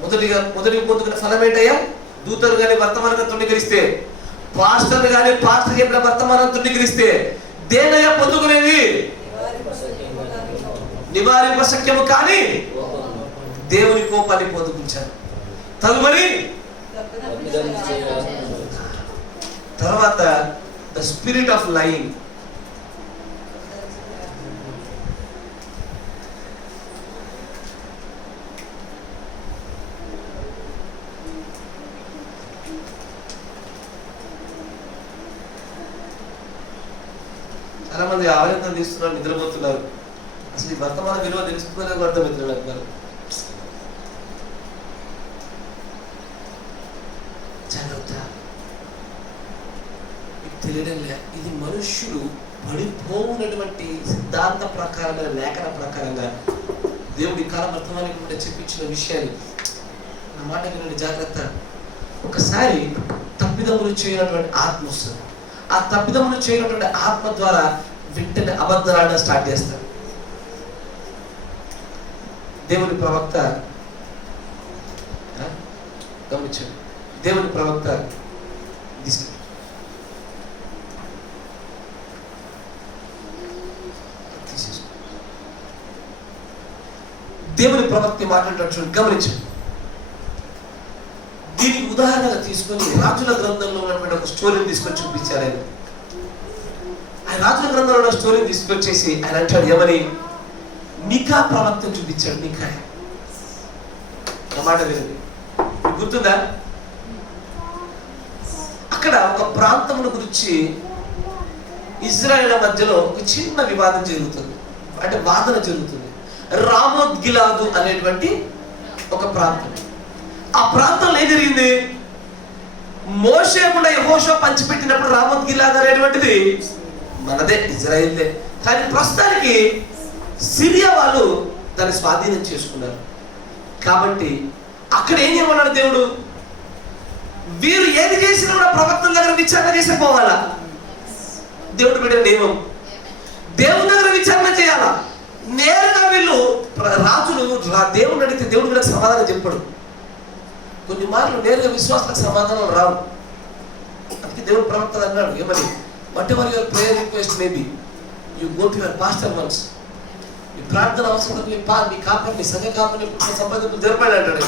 మొదటిగా పొందుకున్న ఫలం ఏంటయ్యా? దూతలు కానీ వర్తమానంగా తృణీకరిస్తే, పాస్టర్లు కానీ పాస్టర్ చెప్పిన వర్తమానం తృణీకరిస్తే దేనయ్యా పొందుకునేది? నివారింప శక్యము కానీ దేవుని కోపాన్ని పొందుకుంటారు. తదుపరి తర్వాత ద స్పిరిట్ ఆఫ్ లయింగ్. చాలా మంది ఆవరణం తీస్తున్నారు, నిద్రపోతున్నారు. అసలు ఈ వర్తమాన విలువ తెలుస్తుందనే అర్థమవుతున్నారు అంటున్నారు. జాగ్రత్త, మీకు తెలియడం లే, ఇది మనుష్యులు పడిపోవునటువంటి సిద్ధాంత ప్రకారంగా, లేఖన ప్రకారంగా దేవుడి కాల వర్తమానికి కూడా చెప్పించిన విషయాన్ని నా మాట వినండి జాగ్రత్త. ఒకసారి తప్పిదములు చేయనటువంటి ఆత్మ వస్తుంది. ఆ తప్పిదములు చేయనటువంటి ఆత్మ ద్వారా వెంటనే అబద్ధాలను స్టార్ట్ చేస్తారు. దేవుని ప్రవక్త గమనించండి, దేవుని ప్రవక్త దేవుని ప్రవక్త మాట్లాడటం గమనించండి. దీనికి ఉదాహరణగా తీసుకొని రాజుల గ్రంథంలో ఉన్నటువంటి ఒక స్టోరీని తీసుకొని చూపించారు ఆయన. ఆయన రాజుల గ్రంథంలో ఉన్న స్టోరీని తీసుకొచ్చేసి ఆయన అంటాడు ఏమని, నికా ప్రవక్తను చూపించాడు. నికా మాట వినండి, గుర్తుందా? అక్కడ ఒక ప్రాంతముల గురించి ఇజ్రాయేల్ మధ్యలో ఒక చిన్న వివాదం జరుగుతుంది, అంటే వాదన జరుగుతుంది. రామోత్ గిలాదు అనేటువంటి ఒక ప్రాంతం. ఆ ప్రాంతంలో ఏం జరిగింది? మోషే కూడా యెహోషువ పంచిపెట్టినప్పుడు రామోత్ గిలాదు అనేటువంటిది మనదే, ఇజ్రాయేల్దే. కానీ ప్రస్తుతానికి సిరియా వాళ్ళు దాన్ని స్వాధీనం చేసుకున్నారు. కాబట్టి అక్కడ ఏం చేయమన్నాడు దేవుడు, వీరు ఏది చేసినా కూడా ప్రవక్తల దగ్గర విచారణ చేసే పోవాలా. దేవుడు పెట్టిన నియమం, దేవుని దగ్గర విచారణ చేయాలా. నేరుగా వీళ్ళు రాజులు దేవుడు అడిగితే దేవుడు కూడా సమాధానం చెప్పడు. కొన్ని మార్లు నేరుగా విశ్వాసాలకు సమాధానం రావు. అందుకే దేవుడు ప్రవక్త అన్నాడు ఏమని, whatever your prayer request maybe you go to your pastor once. మీ ప్రార్థన అవసరం మీ కాపర్, మీ సంఘ కాపర్ని సంపాదింపు జరపాడు అంటాడు.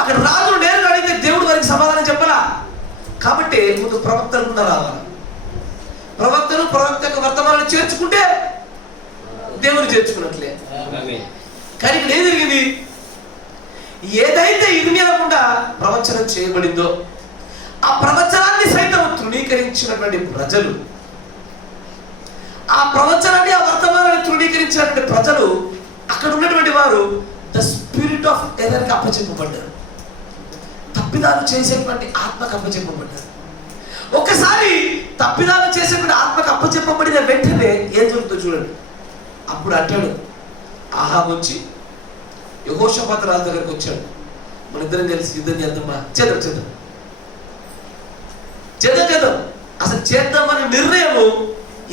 అక్కడ రాజులు నేరుగా అడిగితే దేవుడు వారికి సమాధానం చెప్పాలా. కాబట్టి ముందు ప్రవక్తలు రావాలి. ప్రవక్తను ప్రవక్త యొక్క వర్తమానాన్ని చేర్చుకుంటే దేవుడు చేర్చుకున్నట్లే. కానీ ఇక్కడ ఏం జరిగింది, ఏదైతే ఇర్మియాకుండా ప్రవచనం చేయబడిందో ఆ ప్రవచనాన్ని సైతం తృణీకరించినటువంటి ప్రజలు, ఆ ప్రవచనాన్ని, ఆ వర్తమానాన్ని తృణీకరించినటువంటి ప్రజలు, అక్కడ ఉన్నటువంటి వారు ద స్పిరిట్ ఆఫ్ ఎర్రర్కి అప్పచెప్పబడ్డారు. తప్పిదాలు చేసేటువంటి ఆత్మకు అప్పచెప్పబడ్డారు. ఒకసారి తప్పిదాలు చేసేటువంటి ఆత్మకు అప్పచెప్పబడిన వెంటనే ఏం జరుగుతుందో చూడండి. అప్పుడు అంటాడు, ఆహాబు వచ్చి యెహోషాపాతు రాజు దగ్గరికి వచ్చాడు. మన ఇద్దరం కలిసి యుద్ధం చేద్దామా, చేద్దాం అసలు చేద్దామని నిర్ణయము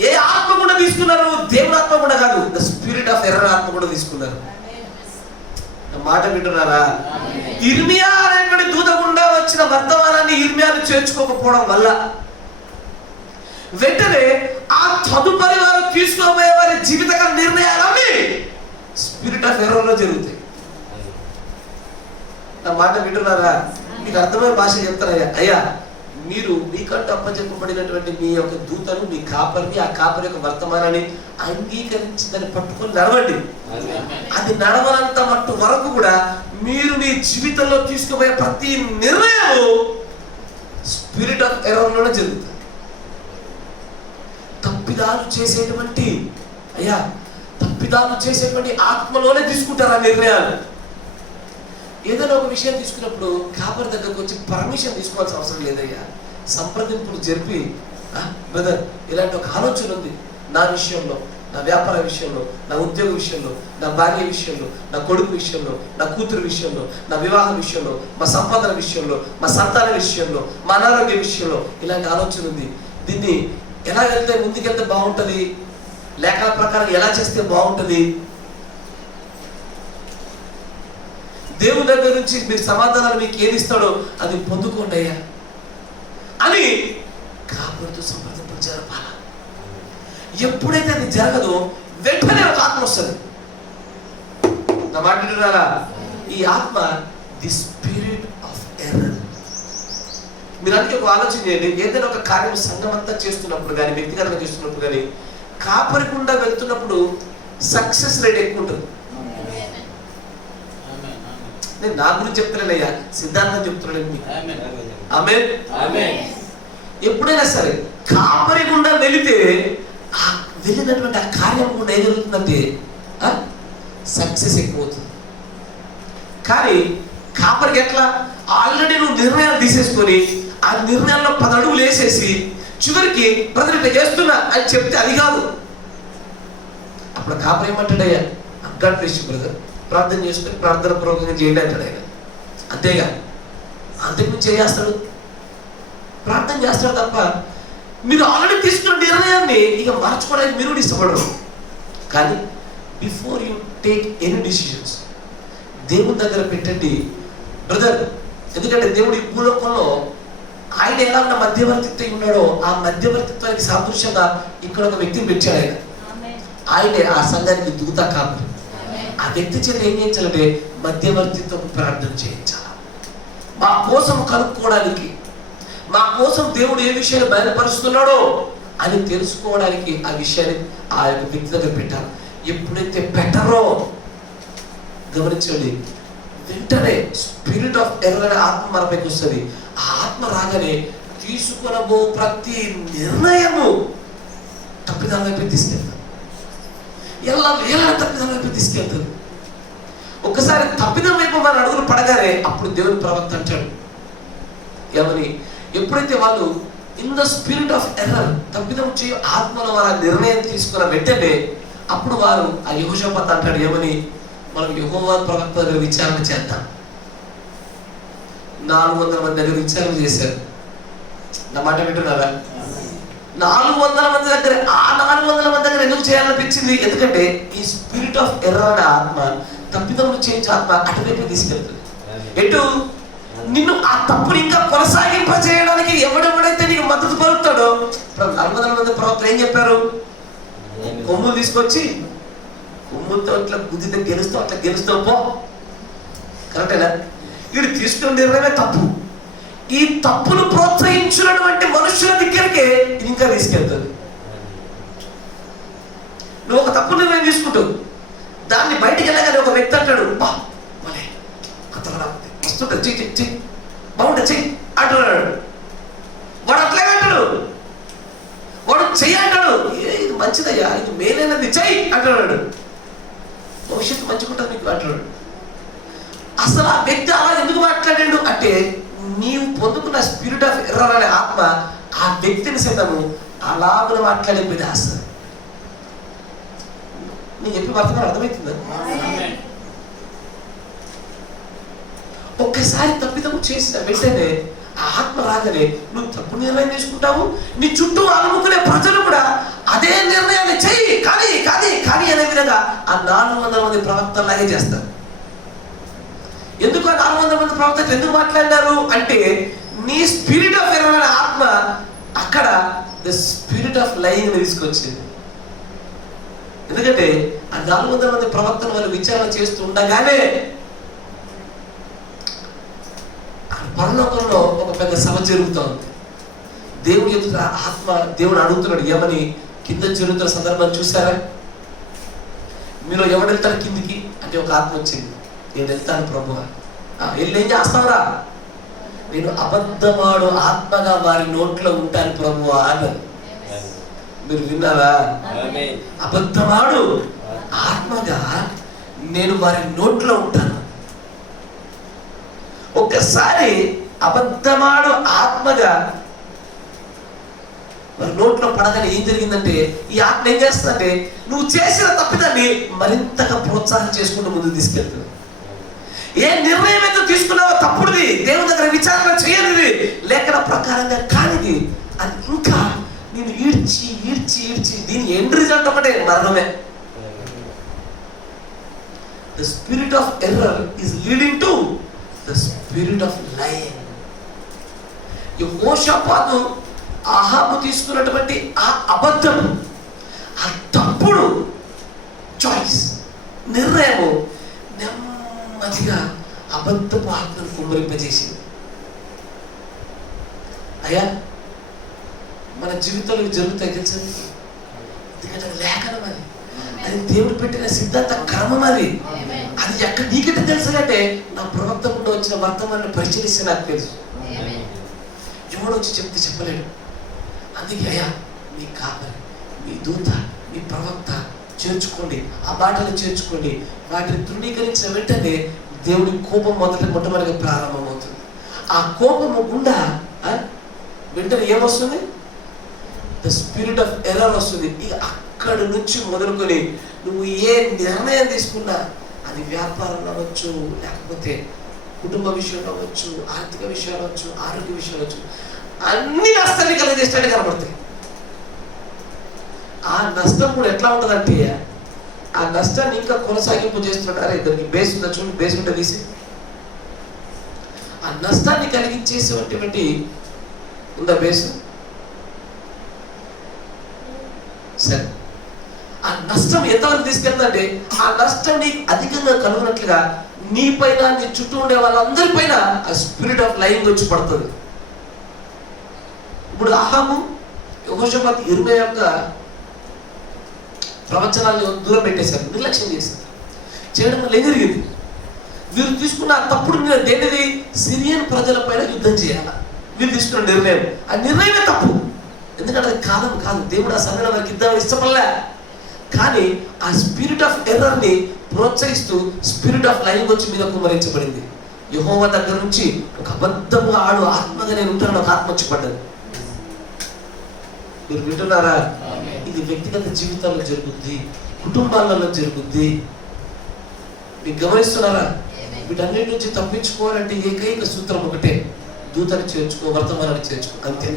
ఏ ఆత్మ కూడా తీసుకున్నారు, దేవుని ఆత్మ కూడా కాదు, ద స్పిరిట్ ఆఫ్ ఎర్రర్ ఆత్మ కూడా తీసుకున్నారు. మాట వింటున్నారా? ఇర్మియా అనేటువంటి దూత గుండా వచ్చిన వర్తమానాన్ని ఇర్మియాను చేర్చుకోకపోవడం వల్ల వెంటనే ఆ తదుపరి వారు తీసుకోబోయే వారి జీవితకాల నిర్ణయాలన్నీ స్పిరిట్ ఆఫ్ ఎర్రర్లో జరుగుతాయి. నా మాట వింటున్నారా? మీకు అర్థమైన భాష చెప్తారయ్యా. అయ్యా, మీరు మీకంటూ అప్పచెప్పబడినటువంటి మీ యొక్క దూతను, మీ కాపరిని, ఆ కాపరి యొక్క వర్తమానాన్ని అంగీకరించి దాన్ని పట్టుకొని నడవండి. అది నడవనంత మట్టు వరకు కూడా మీరు మీ జీవితంలో తీసుకోబోయే ప్రతి నిర్ణయము స్పిరిట్ ఆఫ్ ఎర్రర్లోనే జరుగుతుంది. తప్పిదాలు చేసేటువంటి ఆత్మలోనే తీసుకుంటారు ఆ నిర్ణయాలు. ఏదైనా ఒక విషయం తీసుకున్నప్పుడు కాపరి దగ్గరకు వచ్చి పర్మిషన్ తీసుకోవాల్సిన అవసరం లేదయ్యా. సంప్రదింపులు జరిపి, బ్రదర్ ఇలాంటి ఒక ఆలోచన ఉంది నా విషయంలో, నా వ్యాపార విషయంలో, నా ఉద్యోగ విషయంలో, నా భార్య విషయంలో, నా కొడుకు విషయంలో, నా కూతురు విషయంలో, నా వివాహం విషయంలో, మా సంపాదన విషయంలో, మా సంతాన విషయంలో, మా అనారోగ్య విషయంలో ఇలాంటి ఆలోచన ఉంది. దీన్ని ఎలా వెళ్తే ముందుకెళ్తే బాగుంటుంది, లేఖల ప్రకారం ఎలా చేస్తే బాగుంటుంది, దేవుని దగ్గర నుంచి మీరు సమాధానాలు మీకు ఏది ఇస్తాడో అది పొందుకోండి అయ్యా అని కాపురితో సంప్రదింపులు జరపాల. ఎప్పుడైతే అది జరగదో వెంటనే ఒక ఆత్మ వస్తుంది. నా మాట వింటున్నారా? ఈ ఆత్మ ది స్పిరిట్ ఆఫ్ ఎర్రర్. మీరు అందుకే ఒక ఆలోచన చేయండి. ఏదైనా ఒక కార్యం సంఘం అంతా చేస్తున్నప్పుడు కానీ, వ్యక్తిగతంగా చేస్తున్నప్పుడు కానీ, కాపరికుండా వెళ్తున్నప్పుడు సక్సెస్ రేట్ ఎక్కువ ఉంటుంది. నేను నా గురించి చెప్తున్నానయ్యా, సిద్ధాంతం చెప్తున్నాను. ఆమేన్. ఎప్పుడైనా సరే కాపరి గుండా వెళితే ఆ వెళ్ళినటువంటి ఆ కార్యం కూడా ఏం జరుగుతుందంటే సక్సెస్ ఎక్కువ అవుతుంది. కానీ కాపరికి ఎట్లా ఆల్రెడీ నువ్వు నిర్ణయాలు తీసేసుకొని ఆ నిర్ణయాల్లో 10 అడుగులు వేసేసి చివరికి బ్రదర్ ఇట్లా చేస్తున్నా అని చెప్తే అది కాదు. అప్పుడు కాపరి ఏమంటాడయ్యా, గాడ్ బ్లెస్ యు బ్రదర్, ప్రార్థన చేసుకొని ప్రార్థన పూర్వకంగా చేయండి అంటాడు ఆయన. అంతేగా, అంతకుమించి చేస్తాడు, ప్రార్థన చేస్తాడు తప్ప మీరు ఆల్రెడీ తీసుకున్న నిర్ణయాన్ని ఇక మార్చుకోవడానికి మీరు కూడా ఇష్టపడరు. కానీ before you take any decisions దేవుని దగ్గర పెట్టండి బ్రదర్. ఎందుకంటే దేవుడు ఈ భూలోకంలో ఆయన ఎలా ఉన్న మధ్యవర్తిత్వం ఉన్నాడో ఆ మధ్యవర్తిత్వానికి సాదృశ్యంగా ఇక్కడ ఒక వ్యక్తిని పెట్టాడు. ఆయనే ఆ సంఘానికి దూత కాపరి. ఆ వ్యక్తి చేత ఏం చేయించాలంటే మధ్యవర్తిత్వం ప్రార్థన చేయించాలి. మా కోసం కనుక్కోవడానికి, మా కోసం దేవుడు ఏ విషయాన్ని బయలుపరుస్తున్నాడో అని తెలుసుకోవడానికి ఆ విషయాన్ని ఆ యొక్క వ్యక్తి దగ్గర పెట్టాలి. ఎప్పుడైతే పెట్టరో గమనించండి, వెంటనే స్పిరిట్ ఆఫ్ ఎర్రర్ అనే ఆత్మ మనపైకి వస్తుంది. ఆ ఆత్మ రాగానే తీసుకునబో ప్రతి నిర్ణయము తప్పిదాల వైపు తీసుకెళ్తారు. ఎలా తప్పిదాల వైపు తీసుకెళ్తారు. ఒక్కసారి తప్పిదం వైపు మన అడుగులు పడగానే అప్పుడు దేవుని ప్రవక్త అంటాడు ఏమని, ఎప్పుడైతే వాళ్ళు in the spirit of error తప్పిదం చేయ ఆత్మలో వారు నిర్ణయం తీసుకున్న వెంటనే అప్పుడు వారు ఆ యెహోషాపాతు అంటాడు ఏమని, మనం యెహోవా ప్రవక్త దగ్గర విచారణ చేద్దాం. 400 మంది దగ్గర విచారణ చేశారు. నా మాట వింటున్నారా? 400 మంది దగ్గర, ఆ 400 మంది దగ్గర ఎందుకు చేయాలనిపించింది? ఎందుకంటే ఈ స్పిరిట్ ఆఫ్ ఎర్రర్ అనే ఆత్మ, తప్పిదములు చేయించే ఆత్మ అటువైపు తీసుకెళ్తుంది. ఎటు? నిన్ను ఆ తప్పుని ఇంకా కొనసాగింపజేయడానికి ఎవడెవడైతే నీకు మద్దతు పలుకుతాడో. ఇప్పుడు 400 మంది ప్రవక్తలు ఏం చెప్పారు? కొమ్ములు తీసుకొచ్చి కొమ్ములతో ఇట్లా గుద్దితే గెలుస్తావు, అట్లా గెలుస్తావు పో. కరెక్టేనా? వీడు తీసుకున్న నిర్ణయమే తప్పు. ఈ తప్పును ప్రోత్సహించినటువంటి మనుషుల దగ్గరికే ఇది ఇంకా తీసుకెళ్తుంది. నువ్వు ఒక తప్పు నిర్ణయం తీసుకుంటావు, దాన్ని బయటికి వెళ్ళగానే ఒక వ్యక్తి అంటాడు, బా మళ్ళీ కొత్తగా వస్తుంటుంది, చెయ్యి చెయ్యి చెయ్యి బాగుంటుంది చెయ్యి అంటున్నాడు. వాడు అట్లాగే అంటాడు, వాడు చెయ్యి అంటాడు, ఇది మంచిదయ్యా, ఇది మేలైనది చెయ్యి అంటున్నాడు, భవిష్యత్తు మంచిగుంటుంది నీకు అంటున్నాడు. అసలు ఆ వ్యక్తి అలా ఎందుకు మాట్లాడాడు అంటే, నీవు పొందుకున్న స్పిరిట్ ఆఫ్ ఎర్రర్ అనే ఆత్మ ఆ వ్యక్తిని సైతము అలాగ మాట్లాడే ఆశ. నేను చెప్పి వర్తమానం అర్థమవుతుందా? ఒక్కసారి తప్పిదము చేసిన వెంటనే ఆ ఆత్మ రాగానే నువ్వు తప్పు నిర్ణయం తీసుకుంటావు. నీ చుట్టూ అలుముకునే ప్రజలు కూడా అదే నిర్ణయాన్ని చెయ్యి, కానీ కానీ కానీ అనే విధంగా ఆ 400 మంది ప్రవక్తలాగే చేస్తారు. ఎందుకు ఆ 400 మంది ప్రవక్తలు ఎందుకు మాట్లాడారు అంటే, నీ స్పిరిట్ ఆఫ్ ఎర్రర్ అనే ఆత్మ అక్కడ ద స్పిరిట్ ఆఫ్ లయింగ్ తీసుకొచ్చింది. ఎందుకంటే ఆ 400 మంది ప్రవక్తలు వాళ్ళు విచారణ చేస్తూ ఉండగానే పరలోకంలో ఒక పెద్ద సభ జరుగుతూ ఉంది. దేవుడు ఎదుట ఆత్మ, దేవుడు అడుగుతున్నాడు ఏమని, కింద జరుగుతున్న సందర్భాన్ని చూసారా? మీరు ఎవడు వెళ్తారు కిందికి అంటే ఒక ఆత్మ వచ్చింది, నేను వెళ్తాను ప్రభువా. వెళ్ళి ఏం చేస్తావురా? నేను అబద్ధమాడు ఆత్మగా వారి నోట్లో ఉంటాను ప్రభువా అన్నది. మీరు విన్నారా? అబద్ధమాడు ఆత్మగా నేను వారి నోట్లో ఉంటాను. ఒక్కసారి అబద్ధమాడు ఆత్మగా వారి నోట్లో పడగానే ఏం జరిగిందంటే, ఈ ఆత్మ ఏం చేస్తుందంటే నువ్వు చేసిన తప్పిదాన్ని మరింతగా ప్రోత్సాహం చేసుకుంటూ ముందుకు తీసుకెళ్తుంది. ఏ నిర్ణయం అయితే తీసుకున్నావో తప్పుడుది, దేవుని దగ్గర విచారణ చేయనిది, లేఖన ప్రకారంగా కానిది, అది ఇంకా నేను ఈడ్చి ఈడ్చి ఈడ్చి దీని ఎండ్ రిజల్ట్ ఒకటే మరణమే. The spirit of error is leading to the spirit of lying. యెహోషాపాతు ఆహాబు తీసుకున్నటువంటి ఆ అబద్ధం, ఆ తప్పుడు చాయిస్, నిర్ణయము నెమ్మదిగా అబద్ధపు ఆత్మను కుమ్మరింపజేసింది. అయ్యా మన జీవితంలో జరుగుతాయి తెలుసు, ఎందుకంటే లేఖనం అది, అది దేవుడు పెట్టిన సిద్ధాంత క్రమం అది. అది ఎక్కడ నీకంటే తెలుసు అంటే నా ప్రవక్త కూడా వచ్చిన వర్తమానాన్ని పరిశీలిస్తే నాకు తెలుసు. ఎవడు వచ్చి చెప్తే చెప్పలేడు. అందుకే అయ్యా మీ కాపరి, మీ దూత, మీ ప్రవక్త చేర్చుకోండి, ఆ మాటలు చేర్చుకోండి. వాటిని తృణీకరించిన వెంటనే దేవుని కోపం మొట్టమొదటిగా ప్రారంభమవుతుంది. ఆ కోపము గుండా వెంటనే ఏమొస్తుంది? ద స్పిరిట్ ఆఫ్ ఎర్రర్ వస్తుంది. ఇక అక్కడి నుంచి మొదలుకొని నువ్వు ఏ నిర్ణయం తీసుకున్నా, అది వ్యాపారం అవ్వచ్చు, లేకపోతే కుటుంబ విషయంలో అవ్వచ్చు, ఆర్థిక విషయాలు అవ్వచ్చు, ఆరోగ్య విషయాలు అవ్వచ్చు, అన్ని నష్టాన్ని కలిగజేసినట్టు కనబడతాయి. ఆ నష్టం కూడా ఎట్లా ఉంటుందంటే, ఆ నష్టాన్ని ఇంకా కొనసాగింపు చేస్తుంటారు. దానికి బేస్ ఉందా చూడండి, బేస్ ఉంటే తీసి ఆ నష్టాన్ని కలిగించేసేటువంటి ఉందా బేస్? సరే, ఆ నష్టం ఎంతవరకు తీసుకెళ్తుందంటే, ఆ నష్టం నీకు అధికంగా కలుగునట్లుగా నీ పైన, నీ చుట్టూ ఉండే వాళ్ళందరి పైన ఆ స్పిరిట్ ఆఫ్ లైంగ్ వచ్చి పడుతుంది. ఇప్పుడు అహాబు యెహోషాపాతు ఇర్మియా యొక్క ప్రవచనాన్ని దూరం పెట్టేశారు, నిర్లక్ష్యం చేశారు. చేయడం వల్ల ఏం జరిగింది? వీరు తీసుకున్న తప్పుడు నిర్ణయం దేనిది? సిరియన్ ప్రజల పైన యుద్ధం చేయాలి. వీరు తీసుకున్న నిర్ణయం, ఆ నిర్ణయమే తప్పు. ఎందుకంటే అది కాలం కాదు. దేవుడు ఆ సమయంలో వారికి యుద్ధం ఇష్టపడలే. కానీ ఆ స్పిరిట్ ఆఫ్ ఎర్రర్ ని ప్రోత్సహిస్తూ స్పిరిట్ ఆఫ్ లైంగ్ వచ్చి మీద కుమ్మరించబడింది. యెహోవా దగ్గర నుంచి ఒక అబద్ధము ఆడు ఆత్మగా నేను ఉంటానని ఒక ఆత్మ వచ్చి పడ్డది. మీరు వింటున్నారా? ఇది వ్యక్తిగత జీవితాల్లో జరుగుద్ది, కుటుంబాలలో జరుగుద్ది. మీరు గమనిస్తున్నారా? వీటన్నిటి నుంచి తప్పించుకోవాలంటే ఏకైక సూత్రం ఒకటే, దూతని చేర్చుకో, వర్తమానాన్ని చేర్చుకో, అంతే.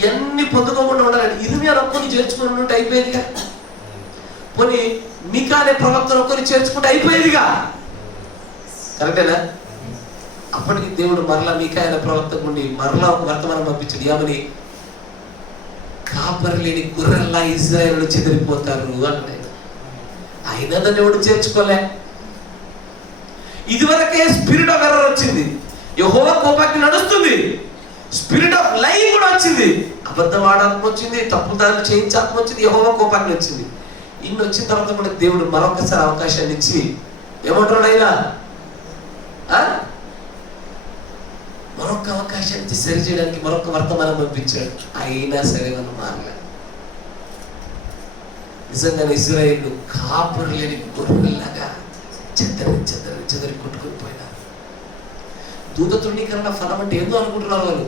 ఇవన్నీ పొందుకోకుండా ఉండాలండి. ఇర్మియా ఒక్కరిని చేర్చుకుని ఉంటే అయిపోయేదిగా. పోనీ మీకా అనే ప్రవక్తను ఒక్కరిని చేర్చుకుంటే అయిపోయేదిగా. కరెక్టేనా? అప్పటికి దేవుడు మరలా మీకా అనే ప్రవక్త నుండి మరలా ఒక వర్తమానం పంపించాడు. ఏమని? కాపరి లేని గుర్రెల్లా ఇజ్రాయేలు చెదిరిపోతారు అన్నాడు. అయినా దాన్ని ఎవడు చేర్చుకోలే. ఇదివరకే స్పిరిట్ ఆఫ్ ఎర్రర్ వచ్చింది, యెహోవా కోపాగ్ని నడుస్తుంది, స్పిరిట్ ఆఫ్ లైంగ్ కూడా వచ్చింది, అబద్ధం ఆడాత్మ వచ్చింది, తప్పుదారులు చేయించాత్మ వచ్చింది, యెహోవా కోపాగ్ని వచ్చింది. ఇన్ని వచ్చిన తర్వాత కూడా దేవుడు మరొకసారి అవకాశాన్ని ఇచ్చి ఏమంటాడు ఆయన? మరొక అవకాశాన్ని ఇచ్చి సరి చేయడానికి మరొక వర్తమానం పంపించాడు. అయినా సరే మనం మారలే. నిజంగానే ఇజ్రాయేలు కాపరు లేని గొర్రెల్లాగా చెదరి కొట్టుకుని పోయినారు. దూత తృణీకరణ ఫలం అంటే ఏందో అనుకుంటున్నారు వాళ్ళు.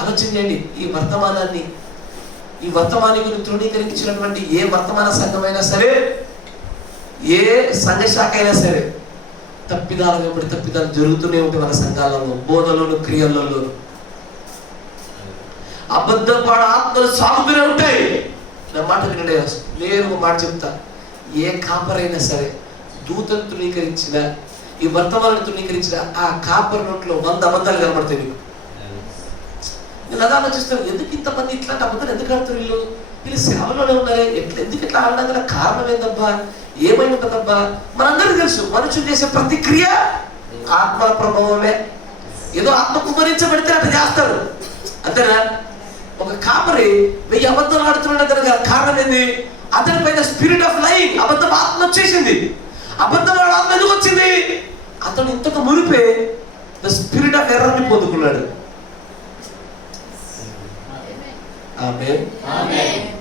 ఆలోచన చేయండి. ఈ వర్తమానికుని తృణీకరించినటువంటి ఏ వర్తమాన సంఘమైనా సరే, ఏ సంఘ శాఖ అయినా సరే, తప్పిదాలు వెంబడి తప్పిదాలు జరుగుతూనే ఉంటాయి. మన సంఘాలలో, బోధనలోను, క్రియలలో అబద్ధపాడు ఆత్మలు సాగుతూనే ఉంటాయి. నా మాట వినండి, నేను ఒక మాట చెప్తా. ఏ కాపరైనా సరే దూతను తృణీకరించిన, ఈ వర్తమానాన్ని తృణీకరించిన ఆ కాపరి నోట్లో 100 అబద్ధాలు కనబడతాయి మీకు. నేను అలా ఆలోచిస్తాను, ఎందుకు ఇంతమంది ఇట్లాంటి అబద్ధాలు ఎందుకు ఆడుతారు? వీళ్ళు సేవలోనే ఉన్నారే, ఎందుకు ఇట్లా ఆడడం గల కారణం ఏందబ్బా? ఏమై ఉంటుందబ్బా? మనందరికీ తెలుసు, మనుషులు చేసే ప్రతిక్రియ ఆత్మ ప్రభావమే. ఏదో ఆత్మ కుమరించబడితే అట్లా చేస్తాడు, అంతేనా? ఒక కాపరి 1000 అబద్ధాలు ఆడుతున్నాడు కనుక కారణం ఏంది? అతని పైన స్పిరిట్ ఆఫ్ లైంగ్, అబద్ధం ఆత్మ వచ్చేసింది. అబద్ధం ఆత్మ ఎందుకు వచ్చింది? అతను ఇంతకు మునిపే ద స్పిరిట్ ఆఫ్ ఎర్రర్ ని పొందుకున్నాడు.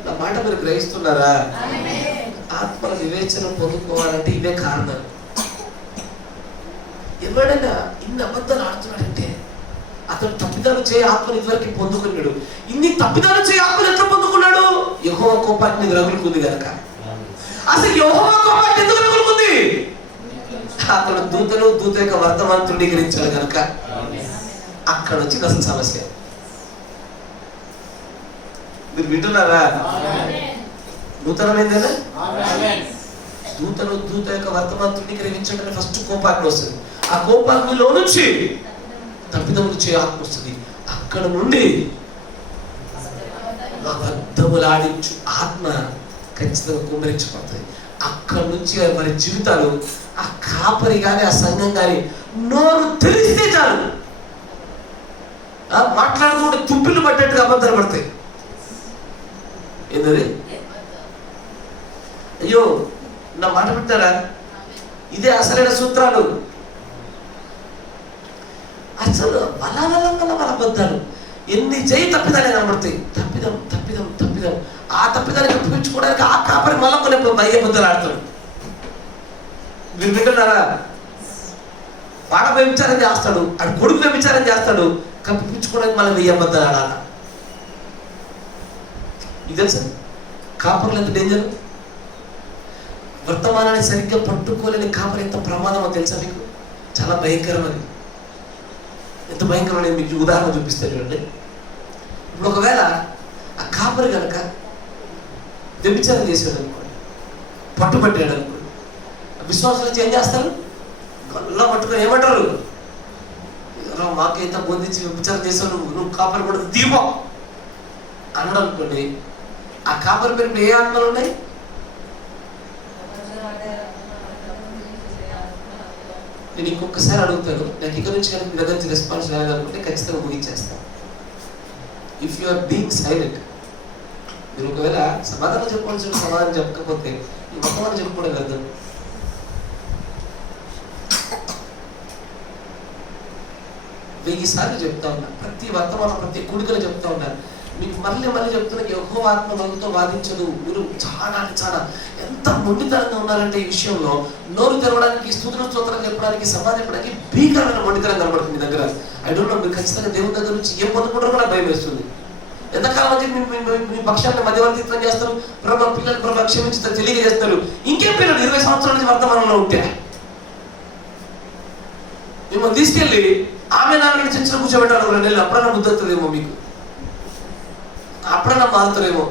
నా మాట మీరు గ్రహిస్తున్నారా? ఆత్మల వివేచన పొందుకోవాలంటే ఇవే కారణాలు. ఎవడైనా ఇన్ని అబద్ధాలు ఆడుతున్నాడంటే అతను తప్పిదాలు చేయ ఆత్మను ఇదివరకు పొందుకున్నాడు. ఇన్ని తప్పిదాలు చేయ ఆత్మను ఎట్లా పొందుకున్నాడు? యెహోవా కోపాగ్ని రగులుకుంది కనుక. అసలు యెహోవా కోపాగ్ని ఎందుకు రగులుకుంది? అతడు దూత యొక్క వర్తమానం తృణీకరించాడు కనుక. అక్కడ వచ్చింది అసలు సమస్య. మీరు వింటున్నారా? నూతనమైందేనా? దూత యొక్క వర్తమానం తృణీకరించడం ఫస్ట్ కోపాగ్ని వస్తుంది. ఆ కోపాగ్నిలో నుంచి తప్పిదములు చేయ ఆత్మ వస్తుంది. అక్కడ నుండి అబద్ధములాడించు ఆత్మ ఖచ్చితంగా కుమ్మరించబడుతుంది. అక్కడ నుంచి వారి జీవితాలు, ఆ కాపరి కానీ ఆ సంఘం కానీ నోరు తెలిస్తే చాలు మాట్లాడుకుంటే తుప్పిలు పట్టేట్టుగా అబద్ధాలు పడతాయి. ఏంటది? అయ్యో, నా మాట పెట్టారా? ఇదే అసలైన సూత్రాలు. అసలు వాళ్ళ అబద్ధాలు ఎన్ని చేయి తప్పిదాలే కనబడతాయి. తప్పిదం తప్పించుకోవడానికి ఆ కాపరి మళ్ళీ కొన్ని అబద్ధాలు ఆడతాడు. మీరు వింటున్నారా? వాడ వ్యభిచారం చేస్తాడు, అటు కొడుకు వ్యభిచారం చేస్తాడు, కప్పించుకోవడానికి మళ్ళీ 1000 అబద్ధాలు ఆడాలా. ఇది తెలుసా కాపర్లు ఎంత డేంజర్? వర్తమానాన్ని సరిగ్గా పట్టుకోలేని కాపరి ఎంత ప్రమాదమో తెలుసా మీకు? చాలా భయంకరమది. ఎంత భయంకరమని మీకు ఉదాహరణ చూపిస్తాను చూడండి. ఇప్పుడు ఒకవేళ ఆ కాపరి కనుక వ్యభిచారం చేశాడు అనుకోండి, పట్టుబట్టాడు అనుకోండి, విశ్వాసం నుంచి ఏం చేస్తారు? గొల్ల పట్టుకొని ఏమంటారు? మాకైతే బొందించి వ్యభిచారం చేశావు, నువ్వు కాపరి కూడా దీపో అన్నాడు అనుకోండి. ఆ కాపరి పేరు ఏ ఆత్మలు ఉన్నాయి? నేను ఇంకొకసారి అడుగుతాను, నాకు ఇక్కడ నుంచి కానీ మీ దగ్గర నుంచి రెస్పాన్స్ రాలేదనుకుంటే ఖచ్చితంగా ముగించేస్తాను. If you are being silent, మీరు ఒకవేళ సమాధానం చెప్పాల్సిన సమాధానం చెప్పకపోతే ఈ వర్తమానం చెప్పుకోవడం అర్థం. వెయ్యి సార్లు చెప్తా ఉన్నా, ప్రతి వర్తమానం ప్రతి కూడికలు చెప్తా ఉన్నాను. మీకు మళ్ళీ మళ్ళీ చెప్తున్నా, యెహోవా ఆత్మ మనతో వాదించదు. మీరు చాలా చాలా ఎంత మొండితనంగా ఉన్నారంటే ఈ విషయంలో నోరు తెరవడానికి, స్తుతులు స్తోత్రాలు చెప్పడానికి, సమాధానం చెప్పడానికి భీకరమైన మొండితనం కనబడుతుంది మీ దగ్గర. ఐ డోంట్ నో, మీరు ఖచ్చితంగా దేవుని దగ్గర నుంచి ఏం పొందుకుంటారో కూడా భయం వేస్తుంది. ఎంతకాలం వచ్చి మీ పక్షాన్ని మధ్యవర్తిత్వం చేస్తారు, ప్రభు పిల్లలు ప్రభు క్షమించుతారు, తెలియజేస్తారు. ఇంకేం పిల్లలు 20 సంవత్సరాల నుంచి వర్తమానంలో ఉంటే మిమ్మల్ని తీసుకెళ్ళి ఆమె నాన్న చర్చలో కూర్చోబెట్టాలి 2 నెలలు. అప్పుడన్నా బుద్ధి వస్తుందేమో మీకు, అప్పుడన్నా మారుతారేమో.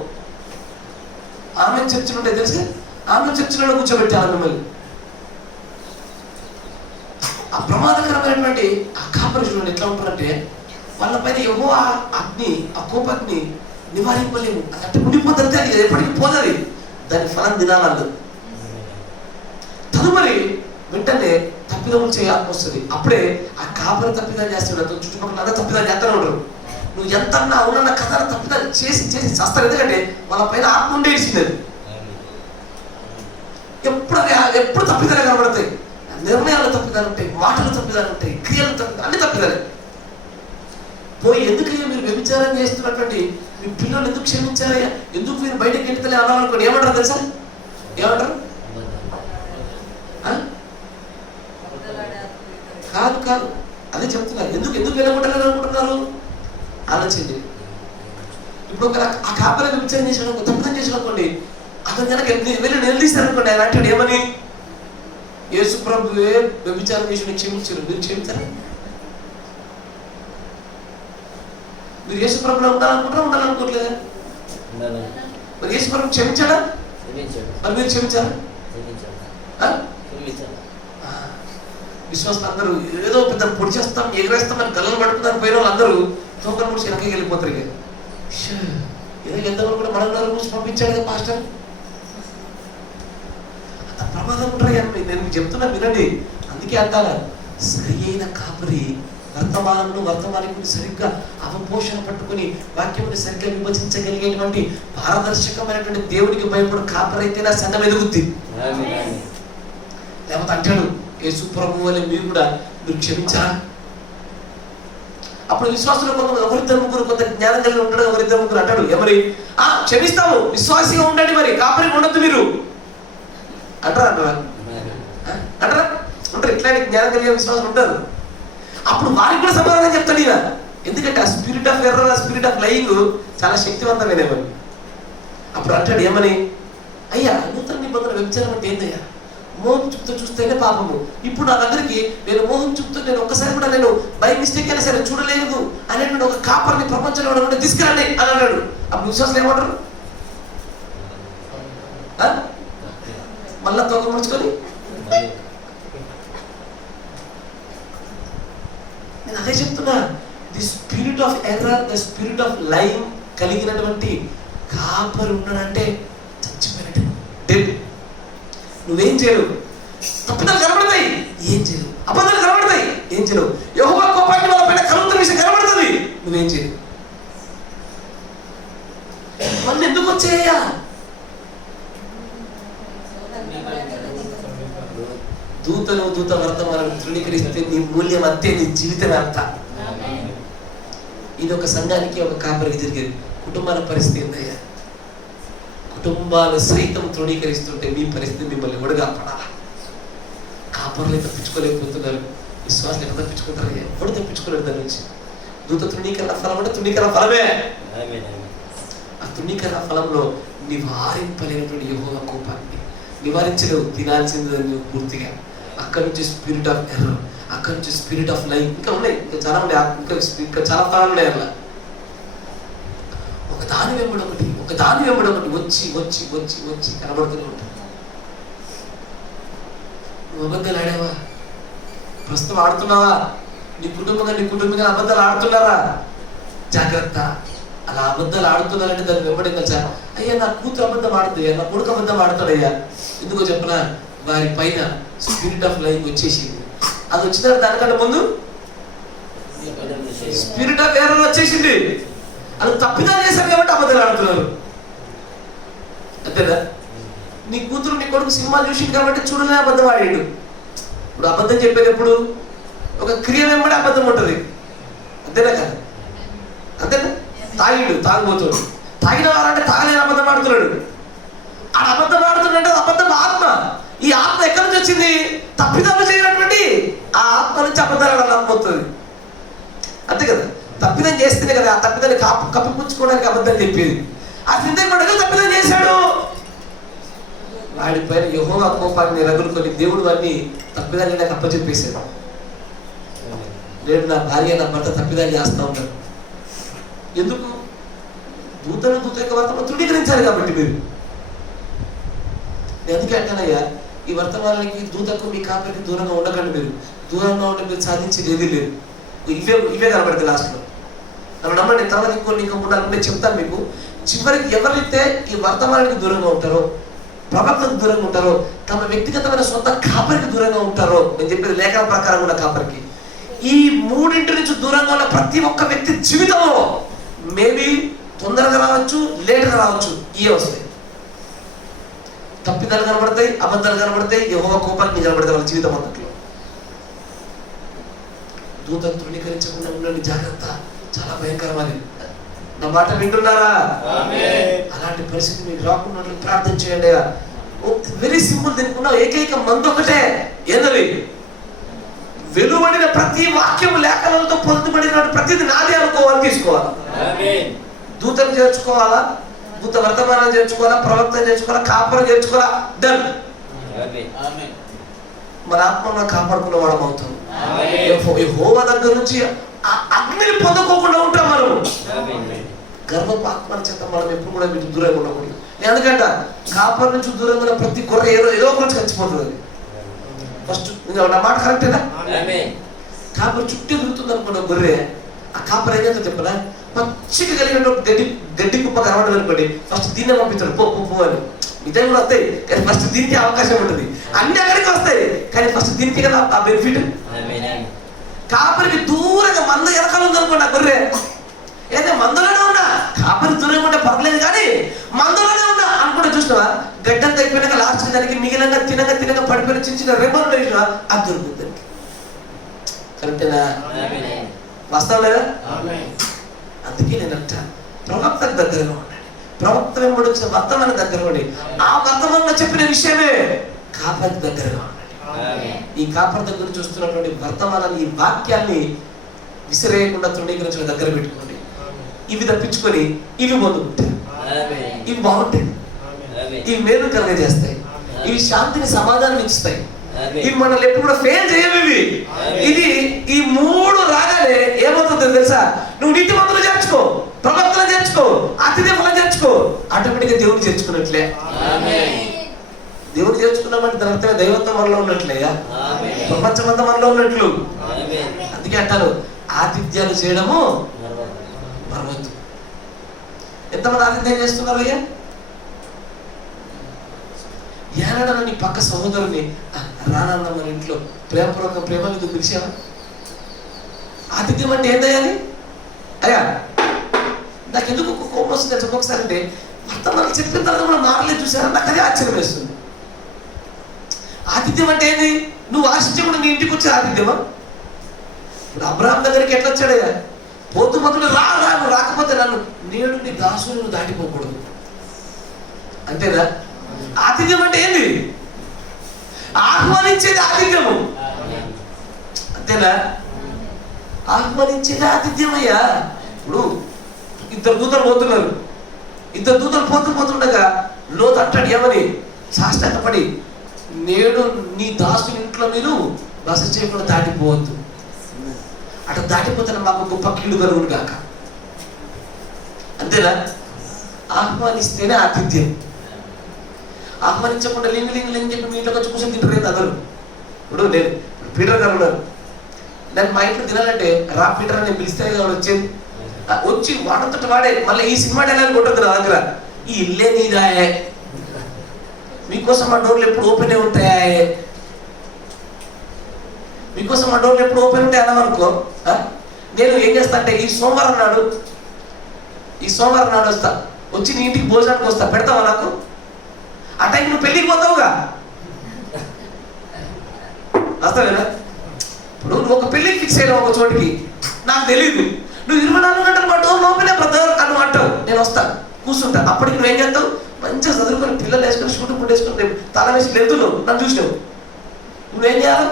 ఆమె చర్చలు ఉంటాయి తెలుసు, ఆమె చర్చలలో కూర్చోబెట్టాలి మిమ్మల్ని. ఆ ప్రమాదకరమైనటువంటి ఆ కాపరి చూడండి ఎట్లా ఉంటారంటే, వాళ్ళపైన యెహోవా అగ్ని, ఆ కోపాగ్ని నివారింపలేము. అంటే ఉండిపోతుంది, అది ఎప్పటికీ పోదది, దాని ఫలం తినాలి. తదుపరి వెంటనే తప్పిదములు చేయాల్సి వస్తుంది. అప్పుడే ఆ కాపరి తప్పిదాలు చేస్తాడు, చుట్టుపక్కల అంతా తప్పిదాలు చేస్తూనే ఉంటారు. నువ్వు ఎంత అన్నా అవునన్న కథను తప్పిదాలు చేసి చేసి చేస్తారు. ఎందుకంటే వాళ్ళ పైన ఆత్మ ఉండే ఇచ్చింది. ఎప్పుడు తప్పిదాలు కనబడతాయి, నిర్ణయాలు తప్పిదాలు ఉంటాయి, మాటలు తప్పిదాలు ఉంటాయి, క్రియలు తప్పిదాలు, అన్ని తప్పిదాలు. పోయి ఎందుకయ్యా మీరు వ్యభిచారం చేస్తున్నటువంటి మీ పిల్లలు ఎందుకు క్షమించారయ్యా, ఎందుకు మీరు బయటకు ఎట్టుతలే అన్నారనుకోండి, ఏమంటారు తెలుసా? ఏమంటారు? కాదు కాదు, అదే చెప్తున్నారు. ఎందుకు వెళ్ళగొట్టాలని అనుకుంటున్నారు? ఆలోచించండి. ఇప్పుడు ఒక ఆ కాపరి వ్యభిచారం చేసిన తప్పిదం చేసిన అనుకోండి, అతను కనుక వెళ్ళి నిలదీశారనుకోండి, ఆయన అంటాడు ఏమని? యేసు ప్రభువే వ్యభిచారం చేసిన క్షమించారు, మీరు క్షమించారా? మీరు యేసు ప్రభులో ఉండాలనుకుంటారా, ఉండాలనుకోవట్లేదా? మరి యేసు ప్రభు క్షమించాడా? మరి మీరు క్షమించారా? విశ్వాసం అందరూ ఏదో పెద్ద పొడి చేస్తాం, ఎగరేస్తామని గల్లలు పడుతుందని పోయిన వాళ్ళు అందరూ తోకలు ముడిచి వెనక్కి వెళ్ళిపోతారు. ఏదో ఎంతమంది కూడా మనలో చూసి పంపించాడు కదా మాస్టర్. అంత ప్రమాదం ఉంటాయి. నేను మీకు చెప్తున్నా వినండి. అందుకే అంటారా, సరి అయిన కాపరి వర్తమానం సరిగ్గా అవపోషణ పట్టుకుని వాక్యముని సరిగ్గా విభజించగలిగేటువంటి పారదర్శకమైనటువంటి దేవునికి భయపడు కాపరి అయితే నా సంఘం ఎదుగుద్ది. లేకపోతే అంటాడు యేసు ప్రభు వలె మీరు క్షమించారా? అప్పుడు విశ్వాసంలో కొంతమంది ఒకరిద్దరు ముగ్గురు కొంత జ్ఞానం కలిగి ఉంటాడు, ఒకరిద్దరు ముగ్గురు అంటాడు ఎవరి క్షమిస్తాము, విశ్వాసంగా ఉండండి, మరి కాపరి ఉండొద్దు మీరు అంటారా? అంటారా? ఉంటారు. ఇట్లాంటి జ్ఞానం కలిగే విశ్వాసం ఉంటారు. అప్పుడు వారికి కూడా సమాధానం చెప్తాడు ఈయన. ఎందుకంటే ఆ స్పిరిట్ ఆఫ్ ఎర్రర్, ఆ స్పిరిట్ ఆఫ్ లయింగ్ చాలా శక్తివంతమైనవని. అప్పుడు అంటాడు ఏమని? అయ్యా, నూతన నిబంధన వ్యభిచారం అంటే ఏందయ్యా? మోహం చూపుతూ చూస్తేనే పాపము. ఇప్పుడు నా దగ్గరికి నేను మోహం చూపుతూ నేను ఒక్కసారి కూడా నేను బై మిస్టేక్ అయినా సరే చూడలేదు అనేటువంటి ఒక కాపర్ని ప్రపంచంలో తీసుకురండి అని అన్నాడు. అప్పుడు విశ్వాసం ఏమంటారు? మళ్ళా తోక ముడుచుకొని నేను అదే చెప్తున్నా. The spirit of error, the spirit of line కలిగినటువంటి కాపరి ఉన్నాడంటే చచ్చిపోయినట్టు, డెడ్. నువ్వేం చేయలేవు. తప్పిదాలు కనబడతాయి, ఏం చేయలేవు. అబద్ధాలు కనబడతాయి, ఏం చేయలేవు. యెహోవా కోపాన్ని వాళ్ళ పైన కలుగుతున్న విషయం కనబడుతుంది, నువ్వేం చేయలేవు. మళ్ళీ ఎందుకు వచ్చాయ్యా? దూత వర్తమానం తృణీకరిస్తే నీ మూల్యం అంతే, నీ జీవితం అంతా. ఇది ఒక సంఘానికి, ఒక కాపరికి జరిగేది. కుటుంబాల పరిస్థితి ఏందయ్యా? కుటుంబాలు సైతం తృణీకరిస్తుంటే మీ పరిస్థితి మిమ్మల్ని ఎవడుగా పడాలా? కాపర్లు తప్పించుకోలేకపోతున్నారు, విశ్వాసాలు ఎక్కడ తప్పించుకుంటారు? ఎవడు తప్పించుకోలేడు దాని నుంచి. దూత తృణీకరణ ఫలం అంటే తృణీకరణ ఫలమే. ఆ తృణీకరణ ఫలంలో నివారింపలేనటువంటి యెహోవా కోపాన్ని నివారించలేవు. తినాల్సింది పూర్తిగా. అక్కడి నుంచి స్పిరిట్ ఆఫ్ ఎర్రర్, అక్కడి నుంచి స్పిరిట్ ఆఫ్ లైఫ్, ఇంకా ఉన్నాయి, ఇంకా చాలా ఉన్నాయి, ఇంకా చాలా ఫలాలు ఉన్నాయి. అలా ఒక దాని వెంబడి ఒకటి వచ్చి వచ్చి వచ్చి వచ్చి కనబడుతూనే ఉంటాయి. నువ్వు అబద్ధాలు ఆడావా? ప్రస్తుతం ఆడుతున్నావా? నీ కుటుంబంగా అబద్ధాలు ఆడుతున్నారా? జాగ్రత్త. అలా అబద్ధాలు ఆడుతున్నారంటే దాన్ని వెంబడి తెలుసా? అయ్యా నా కూతురు అబద్ధం ఆడుతుంది, నా కొడుకు అబద్ధం ఆడుతాడయ్యా. ఎందుకో చెప్పనా? వారి పైన స్పిరిట్ ఆఫ్ లైఫ్ వచ్చేసింది. అది వచ్చిన దానికంటే ముందు స్పిరిట్ ఆఫ్ ఎర్రర్ వచ్చేసింది. అది తప్పిదాలు చేశారు కాబట్టి అబద్ధాలు ఆడుతున్నారు. అంతేనా? నీ కూతురు నీ కొడుకు సినిమాలు చూసింది కాబట్టి చూడలే అబద్ధం ఆడాడు. ఇప్పుడు అబద్ధం చెప్పేది ఎప్పుడు? ఒక క్రియ వెంబడి అబద్ధం ఉంటుంది. అంతేనా కదా? అంతేనా? తాగిపోతాడు, తాగిన వారంటే తాగలేని అబద్ధం ఆడుతున్నాడు. ఆ అబద్ధం ఆడుతున్నాడంటే అబద్ధం ఆత్మ. ఈ ఆత్మ ఎక్కడి నుంచి వచ్చింది? తప్పిదాలు చేయనటువంటి ఆ ఆత్మ నుంచి అబద్ధాలు నమ్మవుతుంది. అంతే కదా? తప్పిదం చేస్తేనే కదా ఆ తప్పిదాన్ని కప్పిపుచ్చుకోవడానికి అబద్ధం చెప్పేది. ఆ సిద్ధంగా తప్పిదం చేశాడు, వాడిపైన యెహోవా కోపాన్ని రగులుకొని దేవుడు వాడిని తప్పిదాన్ని నాకు అప్పచెప్పేశాడు. నేను నా భార్య నా భర్త తప్పిదాన్ని చేస్తా ఉంటాను. ఎందుకు? దూత యొక్క వర్తమానం తృణీకరించాలి కాబట్టి. మీరు నేను ఎందుకే అంటానయ్యా, ఈ వర్తమానానికి దూతకు మీ కాపరికి దూరంగా ఉండకండి. మీరు దూరంగా ఉంటే మీరు సాధించేది ఏది లేదు. ఇవే కనబడతాయి లాస్ట్లో. నన్ను నమ్మండి. తర్వాత ఇంకా ఉండాలంటే చెప్తాను మీకు. చివరికి ఎవరైతే ఈ వర్తమానానికి దూరంగా ఉంటారో, ప్రవక్తకు దూరంగా ఉంటారో, తమ వ్యక్తిగతమైన సొంత కాపరికి దూరంగా ఉంటారో, నేను చెప్పేది లేఖన ప్రకారం ఉన్న కాపరికి, ఈ మూడింటి నుంచి దూరంగా ఉన్న ప్రతి ఒక్క వ్యక్తి జీవితంలో మేబీ తొందరగా రావచ్చు, లేట్గా రావచ్చు, ఇవే వస్తాయి. తప్పిదాలు కనబడతాయి, అబద్ధాలు కనబడతాయి, యెహోవా కోపానికి కనబడతాయి వాళ్ళ జీవితం అంతట్లో. దూతను తృణీకరించకుండా ఉండండి, జాగ్రత్త. చాలా భయంకరమైనది. నా మాట వింటున్నారా? అలాంటి పరిస్థితి మీకు రాకుండా ప్రార్థన చేయండి. Very simple. దీనికి ఉన్న ఏకైక మందు ఒకటే. ఏంటది? వెలువడిన ప్రతి వాక్యం లేఖనాలతో పొందుబడిన ప్రతిది నాదే అనుకోవాలి, తీసుకోవాలి. దూతను చేర్చుకోవాలా, దూత వర్తమానాలు చేర్చుకోవాలా, ప్రవక్తను చేర్చుకోవాలా, కాపరం చేర్చుకోవాలా, డన్. మన ఆత్మ మనం కాపాడుకున్న వాడం అవుతాం. యెహోవా దగ్గర నుంచి అగ్నిని పొందుకోకుండా ఉంటాం మనము. గర్వపు ఆత్మల చేత మనం ఎప్పుడు కూడా వీటి దూరంగా ఉండకూడదు. ఎందుకంటే కాపర్ నుంచి దూరంగా ఉన్న ప్రతి గొర్రె ఏదో ఒక నుంచి చచ్చిపోతుంది. ఫస్ట్ నా మాట కరెక్టేనా? కాపర్ చుట్టూ తిరుగుతుంది అనుకున్న గొర్రె, ఆ కాపర్ ఏం చేస్తా చెప్పనా? పచ్చిగా కలిగిన గడ్డి కుప్ప కనబడదు అనుకోండి, ఫస్ట్ దీన్నే పంపిస్తాడు, పో అని. నిజంగా కూడా వస్తాయి, కానీ ఫస్ట్ దీనికి అవకాశం ఉంటుంది. అన్ని అక్కడికి వస్తాయి, కానీ ఫస్ట్ దీనికి కదా ఆ బెనిఫిట్. కాపరికి దూరంగా మంద ఎనకాల ఉందనుకోండి ఆ గొర్రె, ఏదైతే మందులోనే ఉన్నా, కాపరి దూరంగా ఉంటే పర్లేదు కానీ మందులోనే ఉన్నా అనుకుంటే చూసినావా, గడ్డంతా అయిపోయినాక లాస్ట్ దానికి మిగిలిన తినగా పడిపోయిన చిన్న రెమ్మలు చూసినా అది దొరుకుతుంది దానికి. కరెక్టేనా? వాస్తవం లేదా? అందుకే నేను అంట, ప్రవక్తకు దగ్గరగా ఉండండి. ప్రవక్త వెంబడి వచ్చిన వర్తమానం దగ్గరగా ఉండి, ఆ వర్తమానంలో చెప్పిన విషయమే కాపరికి దగ్గరగా ఉండండి. ఈ కాపర్ దగ్గర చూస్తున్నటువంటి వర్తమానాన్ని, ఈ వాక్యాన్ని విసిరేయకుండా తృణీకరించిన దగ్గర పెట్టుకోండి. ఇవి తప్పించుకొని ఇవి పొందుకుంటాయి. ఇవి బాగుంటాయి, ఇవి మేలు కలగజేస్తాయి, ఇవి శాంతిని సమాధానం ఇస్తాయి, ఇవి మనల్ని ఎప్పుడు కూడా ఫెయిల్ చేయవు. ఇది ఈ మూడు రాగానే ఏమవుతుందో తెలుసా? నువ్వు నీతి మంత్రులు చేర్చుకో, ప్రవక్తలు చేర్చుకో, అతిథి ఫలం చేర్చుకో, ఆటోమేటిక్గా దేవుడు చేర్చుకున్నట్లే. దేవుడు చేర్చుకున్నామంటే దాని అర్థమే దైవత్వం మనలో ఉన్నట్లేయా, ప్రపంచమంతా మనలో ఉన్నట్లు. అందుకే అంటారు ఆతిథ్యాలు చేయడము మరవద్దు. ఎంతమంది ఆతిథ్యం చేస్తున్నారు అయ్యా? ఏనాడో నీ పక్క సహోదరుని రానన్న మన ఇంట్లో ప్రేమపూర్వక ప్రేమ మీద పిలిచావా? ఆతిథ్యం అంటే ఏందయ్యాది? అయ్యా నాకు ఎందుకు కోపం వస్తుంది అంటే ఒక్కొక్కసారి అంటే వర్తమానాలు చెప్పిన తర్వాత కూడా మారలేదు చూసారా, నాకు అదే ఆశ్చర్యం వేస్తుంది. ఆతిథ్యం అంటే ఏంది? నువ్వు ఆశించకుండా నీ ఇంటికి వచ్చే ఆతిథ్యమా? ఇప్పుడు అబ్రహాం దగ్గరికి ఎట్లా వచ్చాడయ్యా? పోతు మొదలు రాను రాకపోతే నన్ను నేడు నీ దాసుని నువ్వు దాటిపోకూడదు అంతేనా? ఆతిథ్యం అంటే ఏంది? ఆహ్వానించేది ఆతిథ్యము, అంతేనా? ఆహ్వానించేది ఆతిథ్యమయ్యా. ఇప్పుడు ఇద్దరు దూతలు పోతున్నారు, ఇద్దరు దూతలు పోతుండగా లోతు అంటాడు ఏమని? సాష్టాంగపడి, నేడు నీ దాసుని ఇంట్లో మీరు బస చేయకుండా దాటిపోవద్దు, అటు దాటిపోతే మాకు గొప్ప కీడు కలుగును కాక. అంతేనా? ఆహ్వానిస్తేనే ఆతిథ్యం. ఆహ్వానించకుండా లింగు చెప్పి మీ ఇంట్లోకి వచ్చి కూర్చొని తింటారు అందరూ. ఇప్పుడు నేను పీటర్ గారు ఉన్నారు, నేను మా ఇంట్లో తినాలంటే రా పీటర్ అని నేను పిలిస్తేనే కాబట్టి వచ్చేది. వచ్చి వాడంతటి వాడే మళ్ళీ ఈ సినిమా డైలాగ్ ఉంటుంది నా దగ్గర, ఈ ఇల్లే నీదాయే, మీకోసం మా డోర్లు ఎప్పుడు ఓపెన్ ఉంటాయా, మీకోసం మా డోర్లు ఎప్పుడు ఓపెన్ ఉంటాయి అన్నామనుకో, నేను ఏం చేస్తా అంటే ఈ సోమవారం నాడు వస్తా, వచ్చి నీ ఇంటికి భోజనానికి వస్తా, పెడతావా నాకు? ఆ టైం నువ్వు పెళ్ళికి పోతావుగా, వస్తావేనా? ఇప్పుడు నువ్వు ఒక పెళ్ళికి ఫిక్స్ అయినా ఒక చోటికి, నాకు తెలియదు, నువ్వు 24 గంటలు మా డోర్ లోపలే బ్రదర్ అని అంటావు, నేను వస్తాను కూర్చుంటా. అప్పటికి నువ్వేం చేస్తావు? మంచిగా చదువుకొని పిల్లలు వేసుకొని షూటింగ్ పుట్టి వేసుకొని తల వేసి వెళ్తున్నావు, నన్ను చూసినావు, నువ్వేం చేయాలి?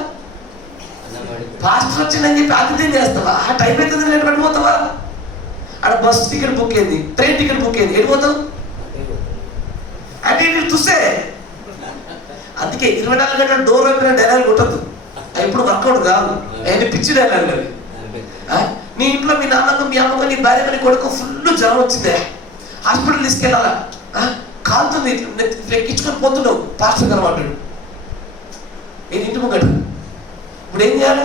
పాస్టర్ వచ్చిందని చెప్పి ఆతిథ్యం చేస్తావా? ఆ టైం అవుతుంది నేను పెట్టిపోతావా? అక్కడ బస్ టికెట్ బుక్ అయింది, ట్రైన్ టికెట్ బుక్ అయింది, వెళ్ళిపోతావు అంటే నేను చూసే. అందుకే 24 గంటల డోర్ ఓపెన్ డైలాగ్ కొట్టద్దు, ఇప్పుడు వర్కౌట్ కాదు, ఆయన పిచ్చి డైలాగ్ అవి. నీ ఇంట్లో మీ నాన్నకు మీ అమ్మకు నీ భార్య నీ కొడుకు ఫుల్ జ్వరం వచ్చిందే, హాస్పిటల్ తీసుకెళ్ళాలా, కాలుతుంది, ఎక్కించుకొని పోతున్నావు, పాస్టర్ గారు మాట్లాడు నేను ఇంటి ముంగట. ఇప్పుడు ఏం చేయాలి?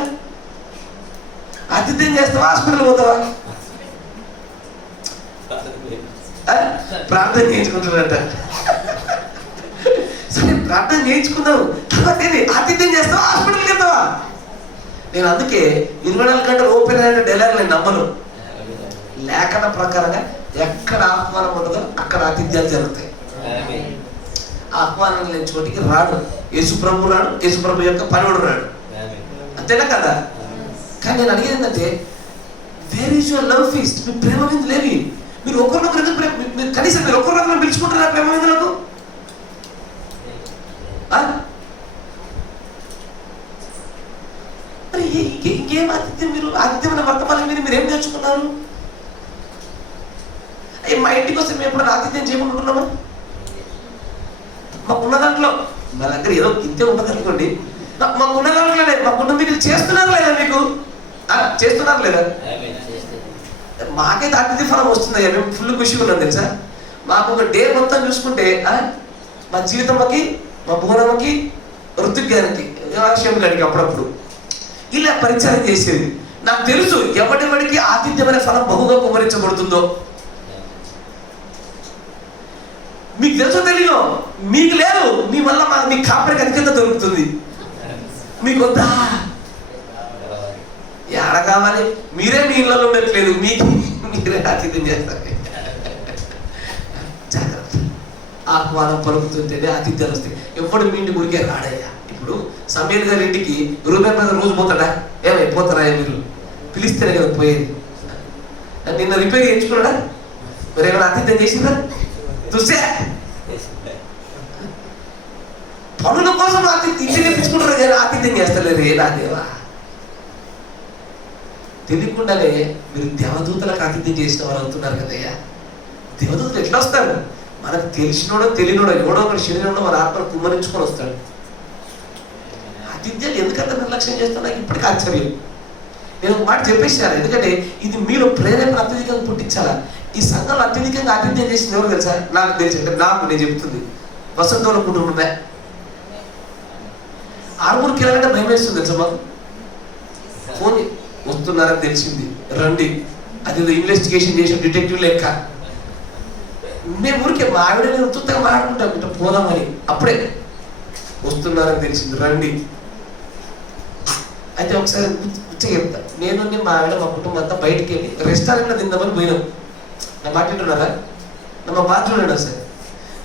ఆతిథ్యం చేస్తావా? హాస్పిటల్ పోతావా? ప్రార్థన చేయించుకుంటున్నారట. సరే ప్రార్థన చేయించుకుందాం, తర్వాత ఆతిథ్యం చేస్తావా? హాస్పిటల్కి వెళ్తావా? నేను అందుకే 24 గంటలు ఓపెన్ అయిన డైలాగ్ నేను నమ్మను. లేఖన ప్రకారంగా ఎక్కడ ఆహ్వానం ఉండదో అక్కడ ఆతిథ్యాలు జరుగుతాయి. ఆహ్వానం లేని చోటికి రాడు యేసుప్రభు, రాడు యేసుప్రభు యొక్క పనివాడు రాడు, అంతేనా కదా? కానీ నేను అడిగేది ఏంటంటే, where is your love feast? మీ ప్రేమ విందులు లేవి? మీరు ఒకరినొకరు కనీసం మీరు ఒకరినొకరు పిలుచుకుంటారా ప్రేమ విందులకు? మరి ఇంకేం ఆతిథ్యం? మీరు ఆతిథ్యమైన వర్తమానం మీరు ఏం నేర్చుకున్నారు? మా ఇంటికి వస్తే మేము ఎప్పుడు ఆతిథ్యం చేయకుంటున్నామా? మాకున్న దాంట్లో, మా దగ్గర ఏదో ఇంతే ఉండదు అనుకోండి, మాకున్న దాంట్లోనే మా కుటుంబీకులు చేస్తున్నారు లేదా? మీకు చేస్తున్నారు లేదా? మాకైతే ఆతిథ్య ఫలం వస్తుందయ్యా, మేము ఫుల్ ఖుషిగా ఉన్నాం తెలుసా. మాకు ఒక డే మొత్తం చూసుకుంటే మా జీవితంకి, మా భూనమ్మకి, ఋతుక్ గారికి, విషయం గారికి అప్పుడప్పుడు ఇలా పరిచయం చేసేది. నాకు తెలుసు ఎవడికి ఆతిథ్యమైన ఫలం బహుగా కుమరించబడుతుందో. మీకు తెలుసో తెలియదు, మీకు లేదు, మీ వల్ల మీ కాపరికి అధికంగా దొరుకుతుంది. మీకు వద్దా? ఎడ కావాలి? మీరే మీ ఇళ్ళలో ఉండట్లేదు, మీరే ఆతిథ్యం చేస్తారు. జాగ్రత్త. ఆహ్వానం పలుకుతుంటేనే ఆతిథ్యాలు వస్తాయి. ఎప్పుడు మీ ఇంటి గురికే రాడయ్యా. ఇప్పుడు సమీర్ గారి ఇంటికి రూపాయి మీద రోజు పోతాడా? ఏమైపోతారా మీరు? పిలిస్తేనే కదా పోయేది. నిన్న రిపేర్ చేయించుకున్నాడా? మరి ఏమైనా ఆతిథ్యం చేసిందా? చూసే పనుల కోసం ఇంటికి తెప్పించుకుంటారు కానీ ఆతిథ్యం చేస్తలేదు. నా దేవా, తెలియకుండానే మీరు దేవదూతలకు ఆతిథ్యం చేసిన వారు అవుతున్నారు కదయ్యా. దేవదూతలు ఎట్లా వస్తారు? మనకు తెలిసినోడో తెలియనోడో ఎవడో ఒకటి శరీరంలో మన ఆత్మను కుమ్మరించుకొని వస్తాడు. ఆతిథ్యాలు ఎందుకంత నిర్లక్ష్యం చేస్తున్నా ఇప్పటికీ ఆశ్చర్యం. నేను ఒక మాట చెప్పేసాను, ఎందుకంటే ఇది మీరు ప్రేరేపణ అత్యధికంగా పుట్టించాలా. ఈ సంఘంలో అత్యధికంగా ఆతిథ్యం చేసింది ఎవరు తెలుసా? నాకు తెలిసి, అంటే నాకు నేను చెప్తుంది, వసంతోళ్ళ కుటుంబమే. 6 కిలోమీటర్ భయం వేస్తుంది తెలుసా మాకు. ఫోన్ వస్తున్నారని తెలిసింది, రండి, అది ఇన్వెస్టిగేషన్ చేసిన డిటెక్టివ్ లెక్క. మేము ఊరికే మా ఆవిడ నేను ఉత్తుగా మాట్లాడుకుంటాం, ఇట్లా పోదామని. అప్పుడే వస్తున్నారని తెలిసింది, రండి. అయితే ఒకసారి చెప్తా, నేను మా ఆవిడ మా కుటుంబం అంతా బయటికి వెళ్ళి రెస్టారెంట్లో తిందామని పోయినాం. నా మాట వింటున్నారా? మా బాధ్యుడు సార్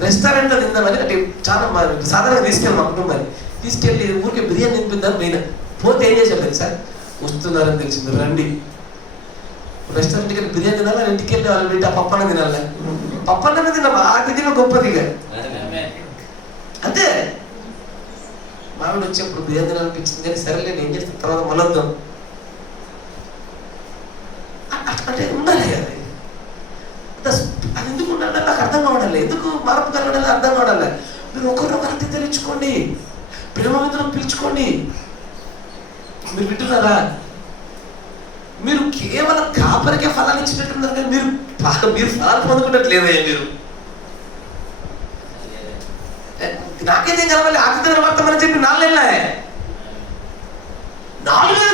రెస్టారెంట్లో తిందామని, అంటే చాలా సాధారణంగా తీసుకెళ్ళి మా కుటుంబాన్ని తీసుకెళ్ళి ఊరికే బిర్యానీ తినిపిద్దామని పోయినా. పోతే ఏం చేశాను లేదు సార్, వస్తున్నారని తెలిసింది, రండి. రెస్టారెంట్కి వెళ్ళి బిర్యానీ తినాలా, ఇంటికి వెళ్ళి వాళ్ళు పెట్టి ఆ పప్పన్న తినాలా? పప్పన్న తిన్నామా? ఆతిథ్యం గొప్పదిగా. అంతే. మామిడి వచ్చేప్పుడు బిర్యానీ అనిపించింది కానీ సరేలే ఏం చేస్తాం తర్వాత మొలద్దాం అంటే ఉండాలి. అది ఎందుకు ఉండాలి నాకు అర్థం కావడాలి, ఎందుకు మార్పు కలగడాలి అర్థం కావడాలి. మీరు ఒకరినొకరికి తెలుసుకోండి, ప్రేమ విధులు పిలుచుకోండి. మీరు వింటున్నారా? మీరు కేవలం కాపరికే ఫలాన్ని ఇచ్చినట్టున్నారు కానీ మీరు ఫలాలు పొందుకున్నట్లేదయ్యా. మీరు నాకేదేం కలవాలి ఆతిథ్య వర్తమని చెప్పి 4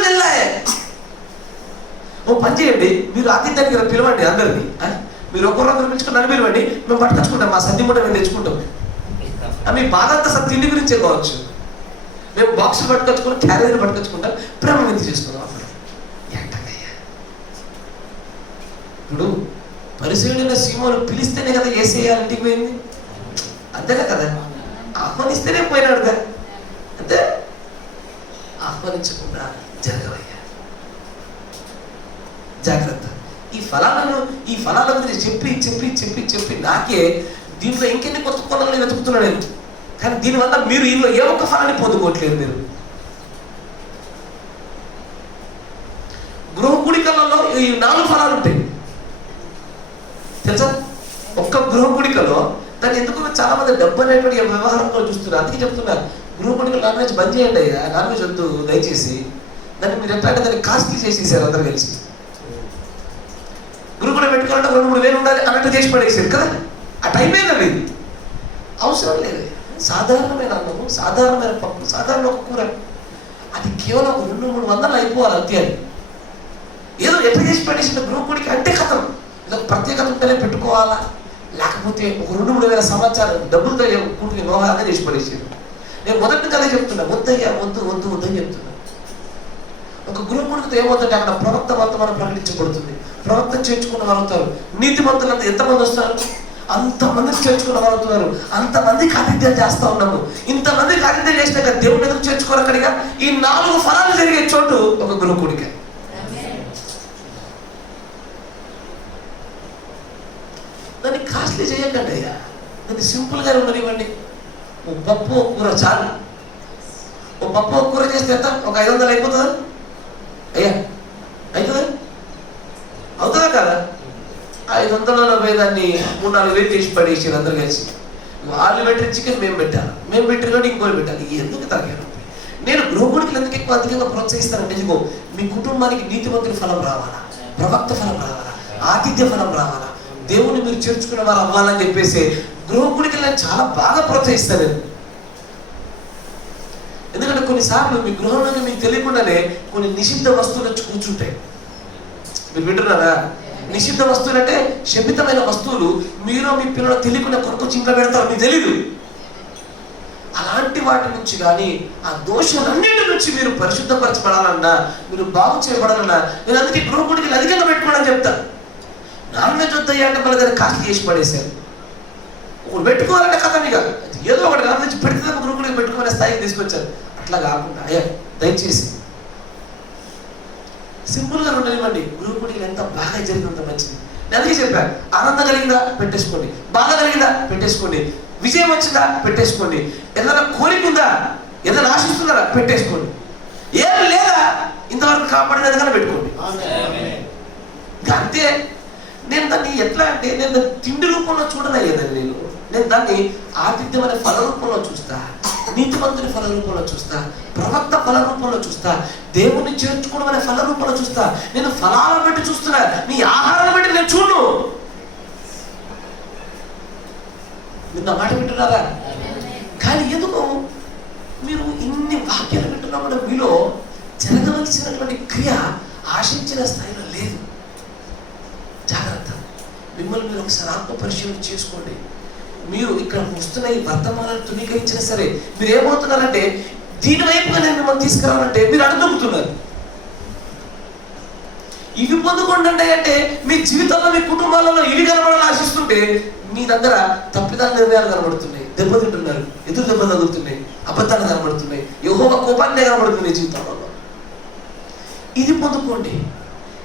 నెలలే. ఓ పని చేయండి, మీరు ఆతిథ్యానికి పిలవండి అందరినీ. మీరు ఒకరొకరు పిలుచుకుని నన్ను పిలవండి, మేము పట్టుకొచ్చుకుంటాం, మా సద్ది మూట మేము తెచ్చుకుంటాం. మీ బాధ అంతా తిండి గురించే కావచ్చు. మేము బాక్స్ పట్టుకొచ్చుకుని క్యారేజీలు పట్టుకొచ్చుకుంటాం, ప్రేమ విందు చేసుకుందాం. అప్పుడు ఎంటకయ్యా, ఇప్పుడు పరిశీలన సీమోను పిలిస్తేనే కదా యేసయ్య ఇంటికి పోయింది, అంతేనే కదా. ఆహ్వానిస్తేనే పోయినాడుగా, అంతే. ఆహ్వానించకుండా జరగవయ్యా, జాగ్రత్త. ఈ ఫలాల గురించి చెప్పి చెప్పి చెప్పి చెప్పి నాకే దీంట్లో ఇంకెన్ని కొత్త కొనలు వెతుకుతున్నాను నేను. కానీ దీనివల్ల మీరు ఇందులో ఏ ఒక్క ఫలాన్ని పొందుకోవట్లేదు. మీరు గృహ కూడికలలో ఈ 4 ఫలాలు ఉంటాయి తెలుసా. ఒక్క గృహ కూడికలో దాన్ని ఎందుకు చాలా మంది డబ్బు అనేటువంటి వ్యవహారంలో చూస్తున్నారు. అందుకే చెప్తున్నారు గృహ కూడికలు నాన్ వెజ్ బంద్ చేయండి అయ్యా, నాన్ వెజ్ వద్దు దయచేసి. దాన్ని మీరు ఎట్లా అంటే దాన్ని కాస్ట్లీ చేసేసారు అందరు కలిసి. గురుకులు పెట్టుకోవాలంటే 2-3 వేలు ఉండాలి అన్నట్టు చేసి పడేసారు కదా. ఆ టైం ఏదండి, అవసరం లేదు. సాధారణమైన అన్నము, సాధారణమైన పప్పు, సాధారణ ఒక కూర, అది కేవలం 200-300 అయిపోవాలి అంతే. అది ఏదో ఎట్లా చేసి పడేసిన గృహకుడికి అంటే కథం ఏదో ప్రత్యేకత ఉంటేనే పెట్టుకోవాలా, లేకపోతే ఒక 2-3 వేల సంవత్సరాలు డబ్బులతో కూడికి వ్యవహారంగా చేసి పడేసారు. నేను మొదటి కదే చెప్తున్నా, వద్దయ్యా వద్దు వద్దు వద్దని చెప్తున్నా. ఒక గృహకుడితో ఏమవుతుంటే అక్కడ ప్రవక్త వర్తమానం ప్రకటించబడుతుంది. ప్రవక్త చేర్చుకున్న వారు అవుతారు. నీతిమంతులంతా ఎంతమంది వస్తారు, అంతమందికి చేర్చుకున్న వారు అవుతున్నారు. అంతమందికి ఆతిథ్యాలు చేస్తూ ఉన్నాము. ఇంతమందికి ఆతిథ్యం చేసినాక దేవుడు ఎందుకు చేర్చుకోరు? అక్కడిగా ఈ 4 ఫలాలు జరిగే చోటు ఒక గృహకుడికే. దాన్ని కాస్ట్లీ చేయకండి అయ్యా, దాన్ని సింపుల్గా ఉండనివ్వండి. ఓ పప్పు ఒక కూర చాలు. ఓ పప్పు ఒక కూర చేస్తే ఎంత, ఒక 500 అయిపోతుందా అయ్యా? అవుతుందా కదా? 500లో పోయేదాన్ని 3-4 వేలు చేసి పడేసారు అందరు కలిసి. వాళ్ళు పెట్టిన చికెన్ మేము పెట్టాలి, మేము పెట్టిన కాబట్టి ఇంకోటి పెట్టాలి. ఎందుకు తగ్గారు? నేను గృహకుడికి ఎందుకు ఎక్కువ అధికంగా ప్రోత్సహిస్తానంటే, ఇదిగో మీ కుటుంబానికి నీతిమంతుని ఫలం రావాలా, ప్రవక్త ఫలం రావాలా, ఆతిథ్య ఫలం రావాలా, దేవుని మీరు చేర్చుకునే వారు అవ్వాలని చెప్పేసి గృహకుడికి నేను చాలా బాగా ప్రోత్సహిస్తాను నేను. ఎందుకంటే కొన్నిసార్లు మీ గృహంలోకి మీకు తెలియకుండానే కొన్ని నిషిద్ధ వస్తువులు వచ్చి కూర్చుంటాయి. మీరు వింటున్నారా? నిషిద్ధ వస్తువులు అంటే శపితమైన వస్తువులు మీరు మీ పిల్లలు తెలియకుండా కొరకు చింక పెడతారు, మీకు తెలీదు. అలాంటి వాటి నుంచి కానీ ఆ దోషాలన్నింటి నుంచి మీరు పరిశుద్ధపరచబడాలన్నా, మీరు బాగు చేయబడాలన్నా, నేను అందుకే గృహకుడికి అధికంగా పెట్టుకోవడానికి చెప్తాను. నాన్ వెజ్ వద్దయ్యా అంటే మళ్ళీ దాన్ని కాస్ట్లీ చేసి పడేశారు. ఒకటి పెట్టుకోవాలంటే కథ ఇక ఏదో ఒకటి నాన్ వెజ్ పెడితే గృహకుడికి పెట్టుకునే స్థాయికి తీసుకొచ్చారు. అట్లా కాకుండా అయ్యా దయచేసి సింపుల్గా ఉండనివ్వండి. గృహకుడికి ఎంత బాగా జరిగినంత మంచిది. నేను అందుకే చెప్పాను, ఆనందం కలిగిందా పెట్టేసుకోండి, బాధ కలిగిందా పెట్టేసుకోండి, విజయం వచ్చిందా పెట్టేసుకోండి, ఏదైనా కోరిక ఉందా, ఏదైనా ఆశిస్తున్నారా పెట్టేసుకోండి, ఏం లేదా ఇంతవరకు కాపాడినది కానీ పెట్టుకోండి. అంతే. నేను దాన్ని ఎట్లా అంటే, నేను దాన్ని తిండి రూపంలో చూడనయ్యేదాన్ని. నేను దాన్ని ఆతిథ్యం అనే ఫల రూపంలో చూస్తా, నీతిమంతుని ఫల రూపంలో చూస్తా, ప్రవక్త ఫల రూపంలో చూస్తా, దేవుణ్ణి చేర్చుకోవడం అనే ఫల రూపంలో చూస్తా. నేను ఫలాలను బట్టి చూస్తున్నా, నీ ఆహారాన్ని బట్టి నేను చూడు. మీరు నా మాట వింటున్నారా? కానీ ఎందుకు మీరు ఇన్ని వాక్యాలు వింటున్నా కూడా మీలో జరగవలసినటువంటి క్రియ ఆశించిన స్థాయిలో లేదు. జాగ్రత్త. మిమ్మల్ని మీరు ఒకసారి ఆత్మ పరిశీలన చేసుకోండి. మీరు ఇక్కడ వస్తున్న ఈ వర్తమానాలు తునీకరించినా సరే మీరు ఏమవుతున్నారంటే, దీని వైపుగా నేను మిమ్మల్ని తీసుకురావాలంటే మీరు అడుగుతున్నారు. ఇవి పొందుకోండి అంటే మీ జీవితంలో మీ కుటుంబాలలో ఇవి కనబడాలని ఆశిస్తుంటే మీ దగ్గర తప్పిదాల నిర్ణయాలు కనబడుతున్నాయి, దెబ్బతింటున్నారు, ఎదురు దెబ్బలు తగులుతున్నాయి, అబద్ధాలు కనబడుతున్నాయి, యెహోవా కోపాన్ని కనబడుతుంది జీవితంలో. ఇది పొందుకోండి.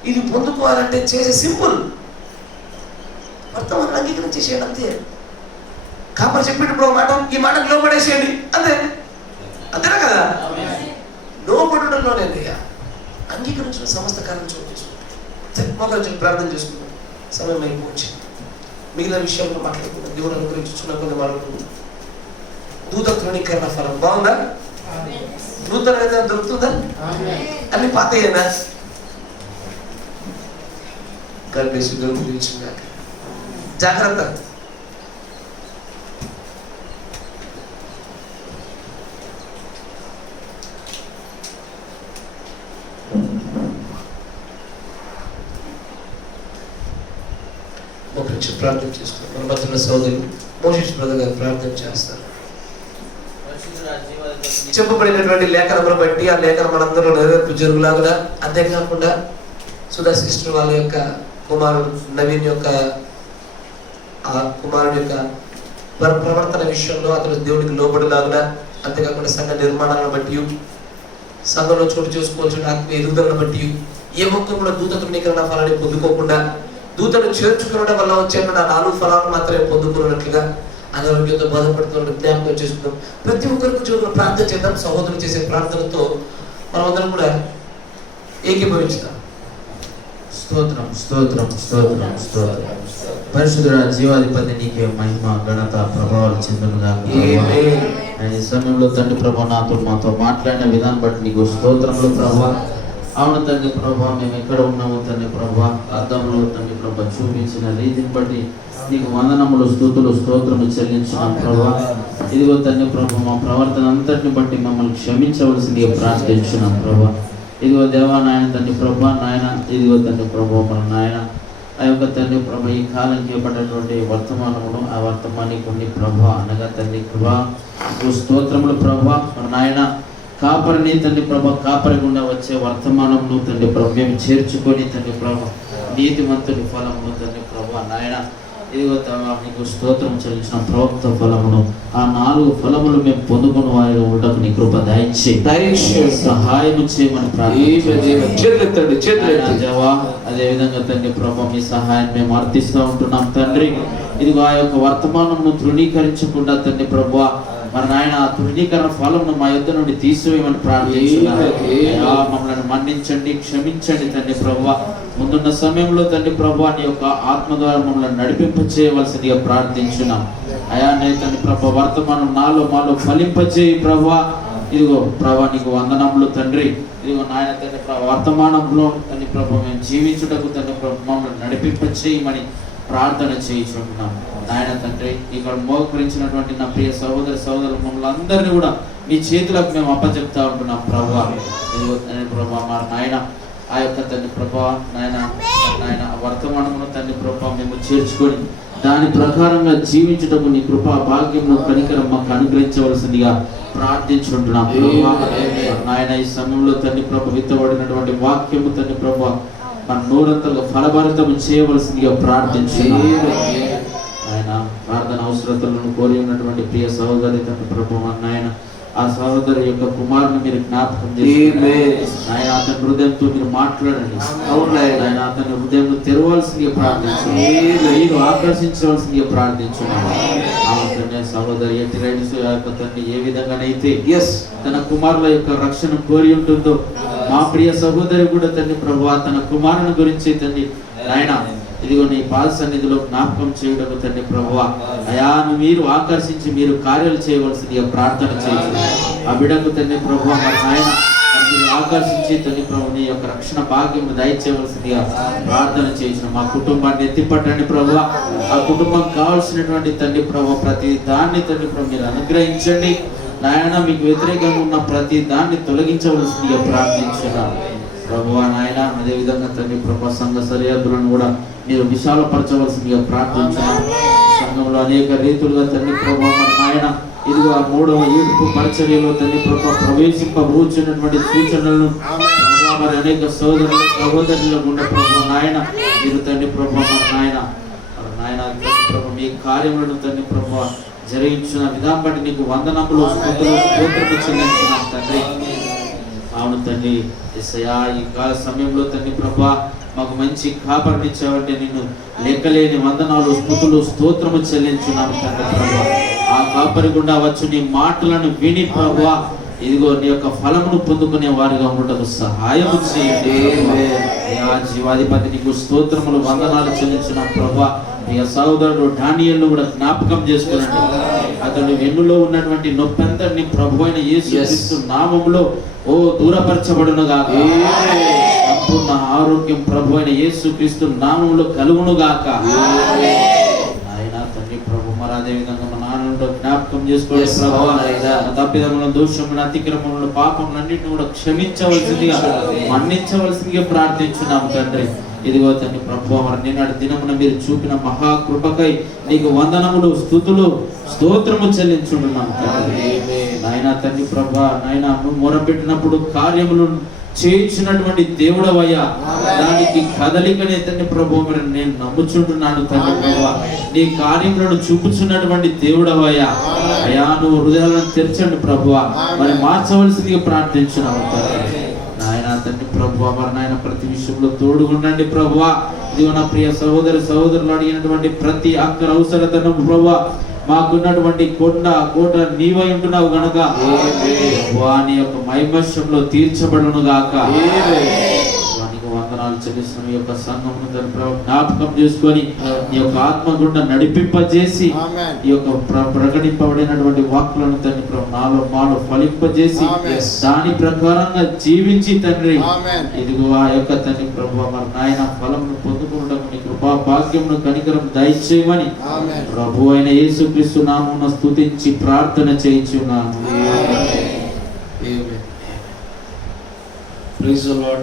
ఇది పొందుకోవాలంటే చేసే సింపుల్, వర్తమానం అంగీకరణ చేసేయండి అంతే. కాపరి చెప్పినప్పుడు ఒక మాట, ఈ మాటకు లోపడేసేయండి, అంతే. అంతేనా కదా? లోపడడంలోనేదయ్యా అంగీకరించిన సమస్త కార్యం చోటు చేసుకుంటాం. మొదలు ప్రార్థన చేసుకుంటాం. సమయం అయిపోవచ్చు. మిగిలిన విషయాల్లో మాట్లాడుకుంటాం. దేవుడు అనుగ్రహించున్న కొన్ని వాళ్ళకు దూత తృణీకరణ ఫలం బాగుందా? నూతన ఏదైనా దొరుకుతుందా? అన్ని పాతయ్యేనా? కలిసి దొరుకుతుందా? జాగ్రత్త. ప్రార్థన చేస్తారు. మన మధ్యలో సోదరులు మోషేష్ బ్రదర్ గారు ప్రార్థన చేస్తారు. చెప్పబడినటువంటి లేఖనమును బట్టి ఆ లేఖనం మనందరూ నెరవేర్పు జరుగులాగా, అంతేకాకుండా సుధా సిస్టర్ వాళ్ళ యొక్క కుమారుడు నవీన్ యొక్క ఆ కుమారుడు యొక్క ప్రవర్తన విషయంలో అతను దేవుడికి లోబడిలాగా, అంతేకాకుండా సంఘ నిర్మాణాలను బట్టి, సంఘంలో చోటు చేసుకోవాల్సిన ఆత్మీయ ఎదుగుదలను బట్టి, ఏ ఒక్కరు కూడా దూత తృణీకరణ ఫలాన్ని పొందుకోకుండా దూతను చేర్చుకోవడం వల్ల వచ్చే 4 ఫలాలను మాత్రమే పొందుకున్నట్లుగా అనారోగ్యంతో బాధపడుతున్న జ్ఞాపకం చేసుకుందాం. ప్రతి ఒక్కరికి జీవన ప్రార్థన చేద్దాం. సహోదరులు చేసే ప్రార్థనతో మనం అందరం కూడా ఏకీభవించుదాం. స్తోత్రం స్తోత్రం స్తోత్రం స్తోత్రం. పరిశుద్ధుడ జీవాధిపతి నీకే మహిమ ఘనత ప్రభావాలు చెందునుగా. ఈ సమయంలో తండ్రి ప్రభా మాతో మాట్లాడిన విధానం బట్టి నీకు స్తోత్రంలో ప్రభా. అవును తండ్రి ప్రభా, మేము ఎక్కడ ఉన్నామో తండ్రి ప్రభా, అర్థంలో తండ్రి ప్రభా చూపించిన రీతిని బట్టి నీకు వందనములు స్తుతులు స్తోత్రము చెల్లించున్నాం ప్రభా. ఇదిగో తండ్రి ప్రభా, మా ప్రవర్తన అంతటిని బట్టి మమ్మల్ని క్షమించవలసిందిగా ప్రార్థించున్నాం ప్రభా. ఇదిగో దేవా నాయన తండ్రి ప్రభా, నాయన ఇదిగో తండ్రి ప్రభా, మన నాయన ఆ యొక్క తండ్రి ప్రభా ఈ కాలం చేపట్టేటువంటి వర్తమానమును ఆ వర్తమానికి కొన్ని ప్రభా అనగా తండ్రి ప్రభా స్తోత్రములు ప్రభా. మన నాయన కాపరిని తండ్రి ప్రభా, కాపరి గుండా వచ్చే వర్తమానంను తండ్రి ప్రభా మేము చేర్చుకొని తండ్రి ప్రభా నీతిమంతుని ఫలమును తండ్రి ప్రభా నాయన ఇదిగో నీకు స్తోత్రం చెల్లించిన ప్రవక్త ఫలమును ఆ 4 ఫలములు మేము పొందుకుని వారి ఉండకు నీ కృప దయచేసి సహాయం చేయమని ప్రార్థించావా. అదే విధంగా తండ్రి ప్రభా మీ సహాయం మేము అర్థిస్తూ ఉంటున్నాం తండ్రి. ఇదిగో ఆ యొక్క వర్తమానమును తృణీకరించకుండా తండ్రి ప్రభా మరి నాయన ఆ తృణీకరణ ఫలమును మా యుద్ధ నుండి తీసివేయమని ప్రార్థించున్నాము. మమ్మల్ని మన్నించండి, క్షమించండి తండ్రి ప్రభా. ముందున్న సమయంలో తండ్రి ప్రభా నీ యొక్క ఆత్మ ద్వారా మమ్మల్ని నడిపింప చేయవలసిందిగా ప్రార్థించున్నాం. అయా నే తండ్రి ప్రభా వర్తమానం మాలో ఫలింపచేయి ప్రభా. ఇదిగో ప్రభా నీకు వందనములు తండ్రి. ఇదిగో నాయన తండ్రి ప్రభా వర్తమానంలో తండ్రి ప్రభా మేము జీవించుటకు తండ్రి ప్రభా మమ్మల్ని నడిపింప చేయమని ప్రార్థన చేయించుకుంటున్నాం. నాయన తండ్రి ఇక్కడ మోకరించినటువంటి నా ప్రియ సహోదరులు మమ్మల్ని అందరినీ కూడా మీ చేతులకు మేము అప్పచెప్తా ఉంటున్నాం ప్రభా. ఇదిగో తండ్రి ప్రభా మా నాయన ఆ యొక్క తండ్రి ప్రభా నాయన వర్తమానమును తండ్రి ప్రభా మేము చేర్చుకొని దాని ప్రకారంగా జీవించుటకు నీ కృపా భాగ్యమును కనికరం మాకు అనుగ్రహించవలసిందిగా ప్రార్థించుకుంటున్నాం ప్రభా. నాయన ఈ సమయంలో తండ్రి ప్రభా విత్తబడినటువంటి వాక్యము తండ్రి ప్రభా మన నూరంతలుగా ఫలభరితము చేయవలసిందిగా ప్రార్థించున్నాం. ఆయన ప్రార్థన అవసరతలను కోరి ఉన్నటువంటి ప్రియ సహోదరి తండ్రి ప్రభు నాయన ఆ సహోదరి యొక్క కుమారుని మీరు జ్ఞాపకం చేసి ఆయన అతని హృదయంతో మీరు మాట్లాడండి. ఆయన అతని హృదయం తెరవలసిందిగా ప్రార్థించండి, మీరు ఆకర్షించవలసిందిగా ప్రార్థించున్నాను. సహోదరి ఎటిరైటిస్ తండ్రి ఏ విధంగానైతే తన కుమారుల యొక్క రక్షణ కోరి ఉంటుందో మా ప్రియ సహోదరి కూడా తండ్రి ప్రభు తన కుమారుని గురించి తండ్రి ఆయన ఇదిగో నీ పాద సన్నిధిలో జ్ఞాపకం చేయడం తండ్రి ప్రభువా అయాను మీరు ఆకర్షించి మీరు కార్యాలు చేయవలసిందిగా ప్రార్థన చేయండి. ఆ బిడ్డకు తండ్రి ప్రభువా మరి ఆయన మీరు ఆకర్షించి తండ్రి ప్రభు నీ యొక్క రక్షణ భాగ్యం దయచేయవలసిందిగా ప్రార్థన చేయించిన మా కుటుంబాన్ని ఎత్తిపట్టండి ప్రభువా. ఆ కుటుంబం కావాల్సినటువంటి తండ్రి ప్రభు ప్రతి దాన్ని తండ్రి ప్రభు మీరు అనుగ్రహించండి. నాయన మీకు వ్యతిరేకంగా ఉన్న ప్రతి దాన్ని తొలగించవలసిందిగా ప్రార్థించున్నాను ప్రభువా. నాయన అదే విధంగా తండ్రి ప్రభు సంఘ సరిహద్దులను కూడా మీరు విశాలపరచవలసిందిగా ప్రార్థించున్నాను. సంఘంలో అనేక రీతులుగా తండ్రి ప్రభు మరి నాయన ఇదిగో ఆ 3వ ఏడుపు పరిచర్యలో తండ్రి ప్రభు ప్రవేశింపబూచినటువంటి సూచనలను మరి అనేక సహోదరుల గుండా ప్రభు నాయన మీరు తండ్రి ప్రభు మరి నాయన ప్రభు మీ కార్యములను తండ్రి ప్రభు జరిగించిన విధానం బట్టి నీకు వందనములు స్తోత్రము చెల్లించున్నాం తండ్రి. అవును తండ్రి యేసయ్యా ఈ కాల సమయంలో తండ్రి ప్రభా మాకు మంచి కాపరినిచ్చావంటే నిన్ను లెక్కలేని వందనాలు స్తుతులు స్తోత్రము చెల్లించున్నాము తండ్రి ప్రభా. ఆ కాపరి గుండా వచ్చు నీ మాటలను విని ప్రభువా ఇదిగో నీ యొక్క ఫలమును పొందుకునే వారిగా ఉండటకు సహాయం చేయండి. అయ్యా జీవాధిపతి నీకు స్తోత్రములు వందనాలు చెల్లించిన ప్రభువా ఇక సహోదరుడు డానియేలును కూడా జ్ఞాపకం చేసుకున్నాడు. అతడు వెన్నులో ఉన్నటువంటి నొప్పంతటిని ప్రభు అయిన యేసు నామములో దూరపరచబడును గాక. సంపూర్ణ ఆరోగ్యం ప్రభు అయిన యేసు క్రీస్తు నామములో కలుగును గాక. ఆయన తండ్రి ప్రభు మరి అదే విధంగా మా నాన్నతో జ్ఞాపకం చేసుకోండి ప్రభు. తప్పిదములను దోషములను అతిక్రమములను పాపములన్నింటిని కూడా క్షమించవలసిందిగా మన్నించవలసిందిగా ప్రార్థించున్నాము తండ్రి. ఇదిగో తండ్రి ప్రభు మరి నిన్నటి దినమున మీరు చూపిన మహాకృపకై నీకు వందనములు స్తుతులు స్తోత్రము చెల్లించున్నాము తండ్రి. నాయన తండ్రి ప్రభు నాయన మొరపెట్టినప్పుడు కార్యములు చేయించినటువంటి దేవుడవయ్యా, దానికి కదలికనే తండ్రి ప్రభు మరి నేను నమ్ముచుంటున్నాను తండ్రి ప్రభు. నీ కార్యములను చూపుచున్నటువంటి దేవుడవయ్యా అయ్యా, నువ్వు హృదయాలను తెరచండి ప్రభు. మరి మార్చవలసిందిగా ప్రార్థించున్నాము తండ్రి. నాయన తండ్రి ప్రభు మరి నాయన ప్రతి విషయంలో తోడుగుండండి ప్రభు. ఇదిగో నా ప్రియ సహోదరులు అడిగినటువంటి ప్రతి అక్కర అవసరతను ప్రభు మాకున్నటువంటి కోట నీవై ఉంటున్నావు గనక వాని యొక్క మైమర్శంలో తీర్చబడును గాక. వానికి వందనాలు చెల్లిస్తున్న ఈ యొక్క సంఘమును జ్ఞాపకం చేసుకొని ఈ యొక్క ఆత్మ గుండా నడిపింపజేసి ఈ యొక్క ప్రకటింపబడినటువంటి వాక్కులను తండ్రి నాలో మాలో ఫలింపజేసి దాని ప్రకారంగా జీవించి తండ్రి ఇదిగో ఆ యొక్క తండ్రి ప్రభు మరి నాయన ఫలమును పొందుకుంటూ నీ కృపా భాగ్యమును కనికరం దయచేయమని ప్రభు అయిన యేసుక్రీస్తు నామమున స్తుతించి ప్రార్థన చేయించున్నాను. Praise the Lord.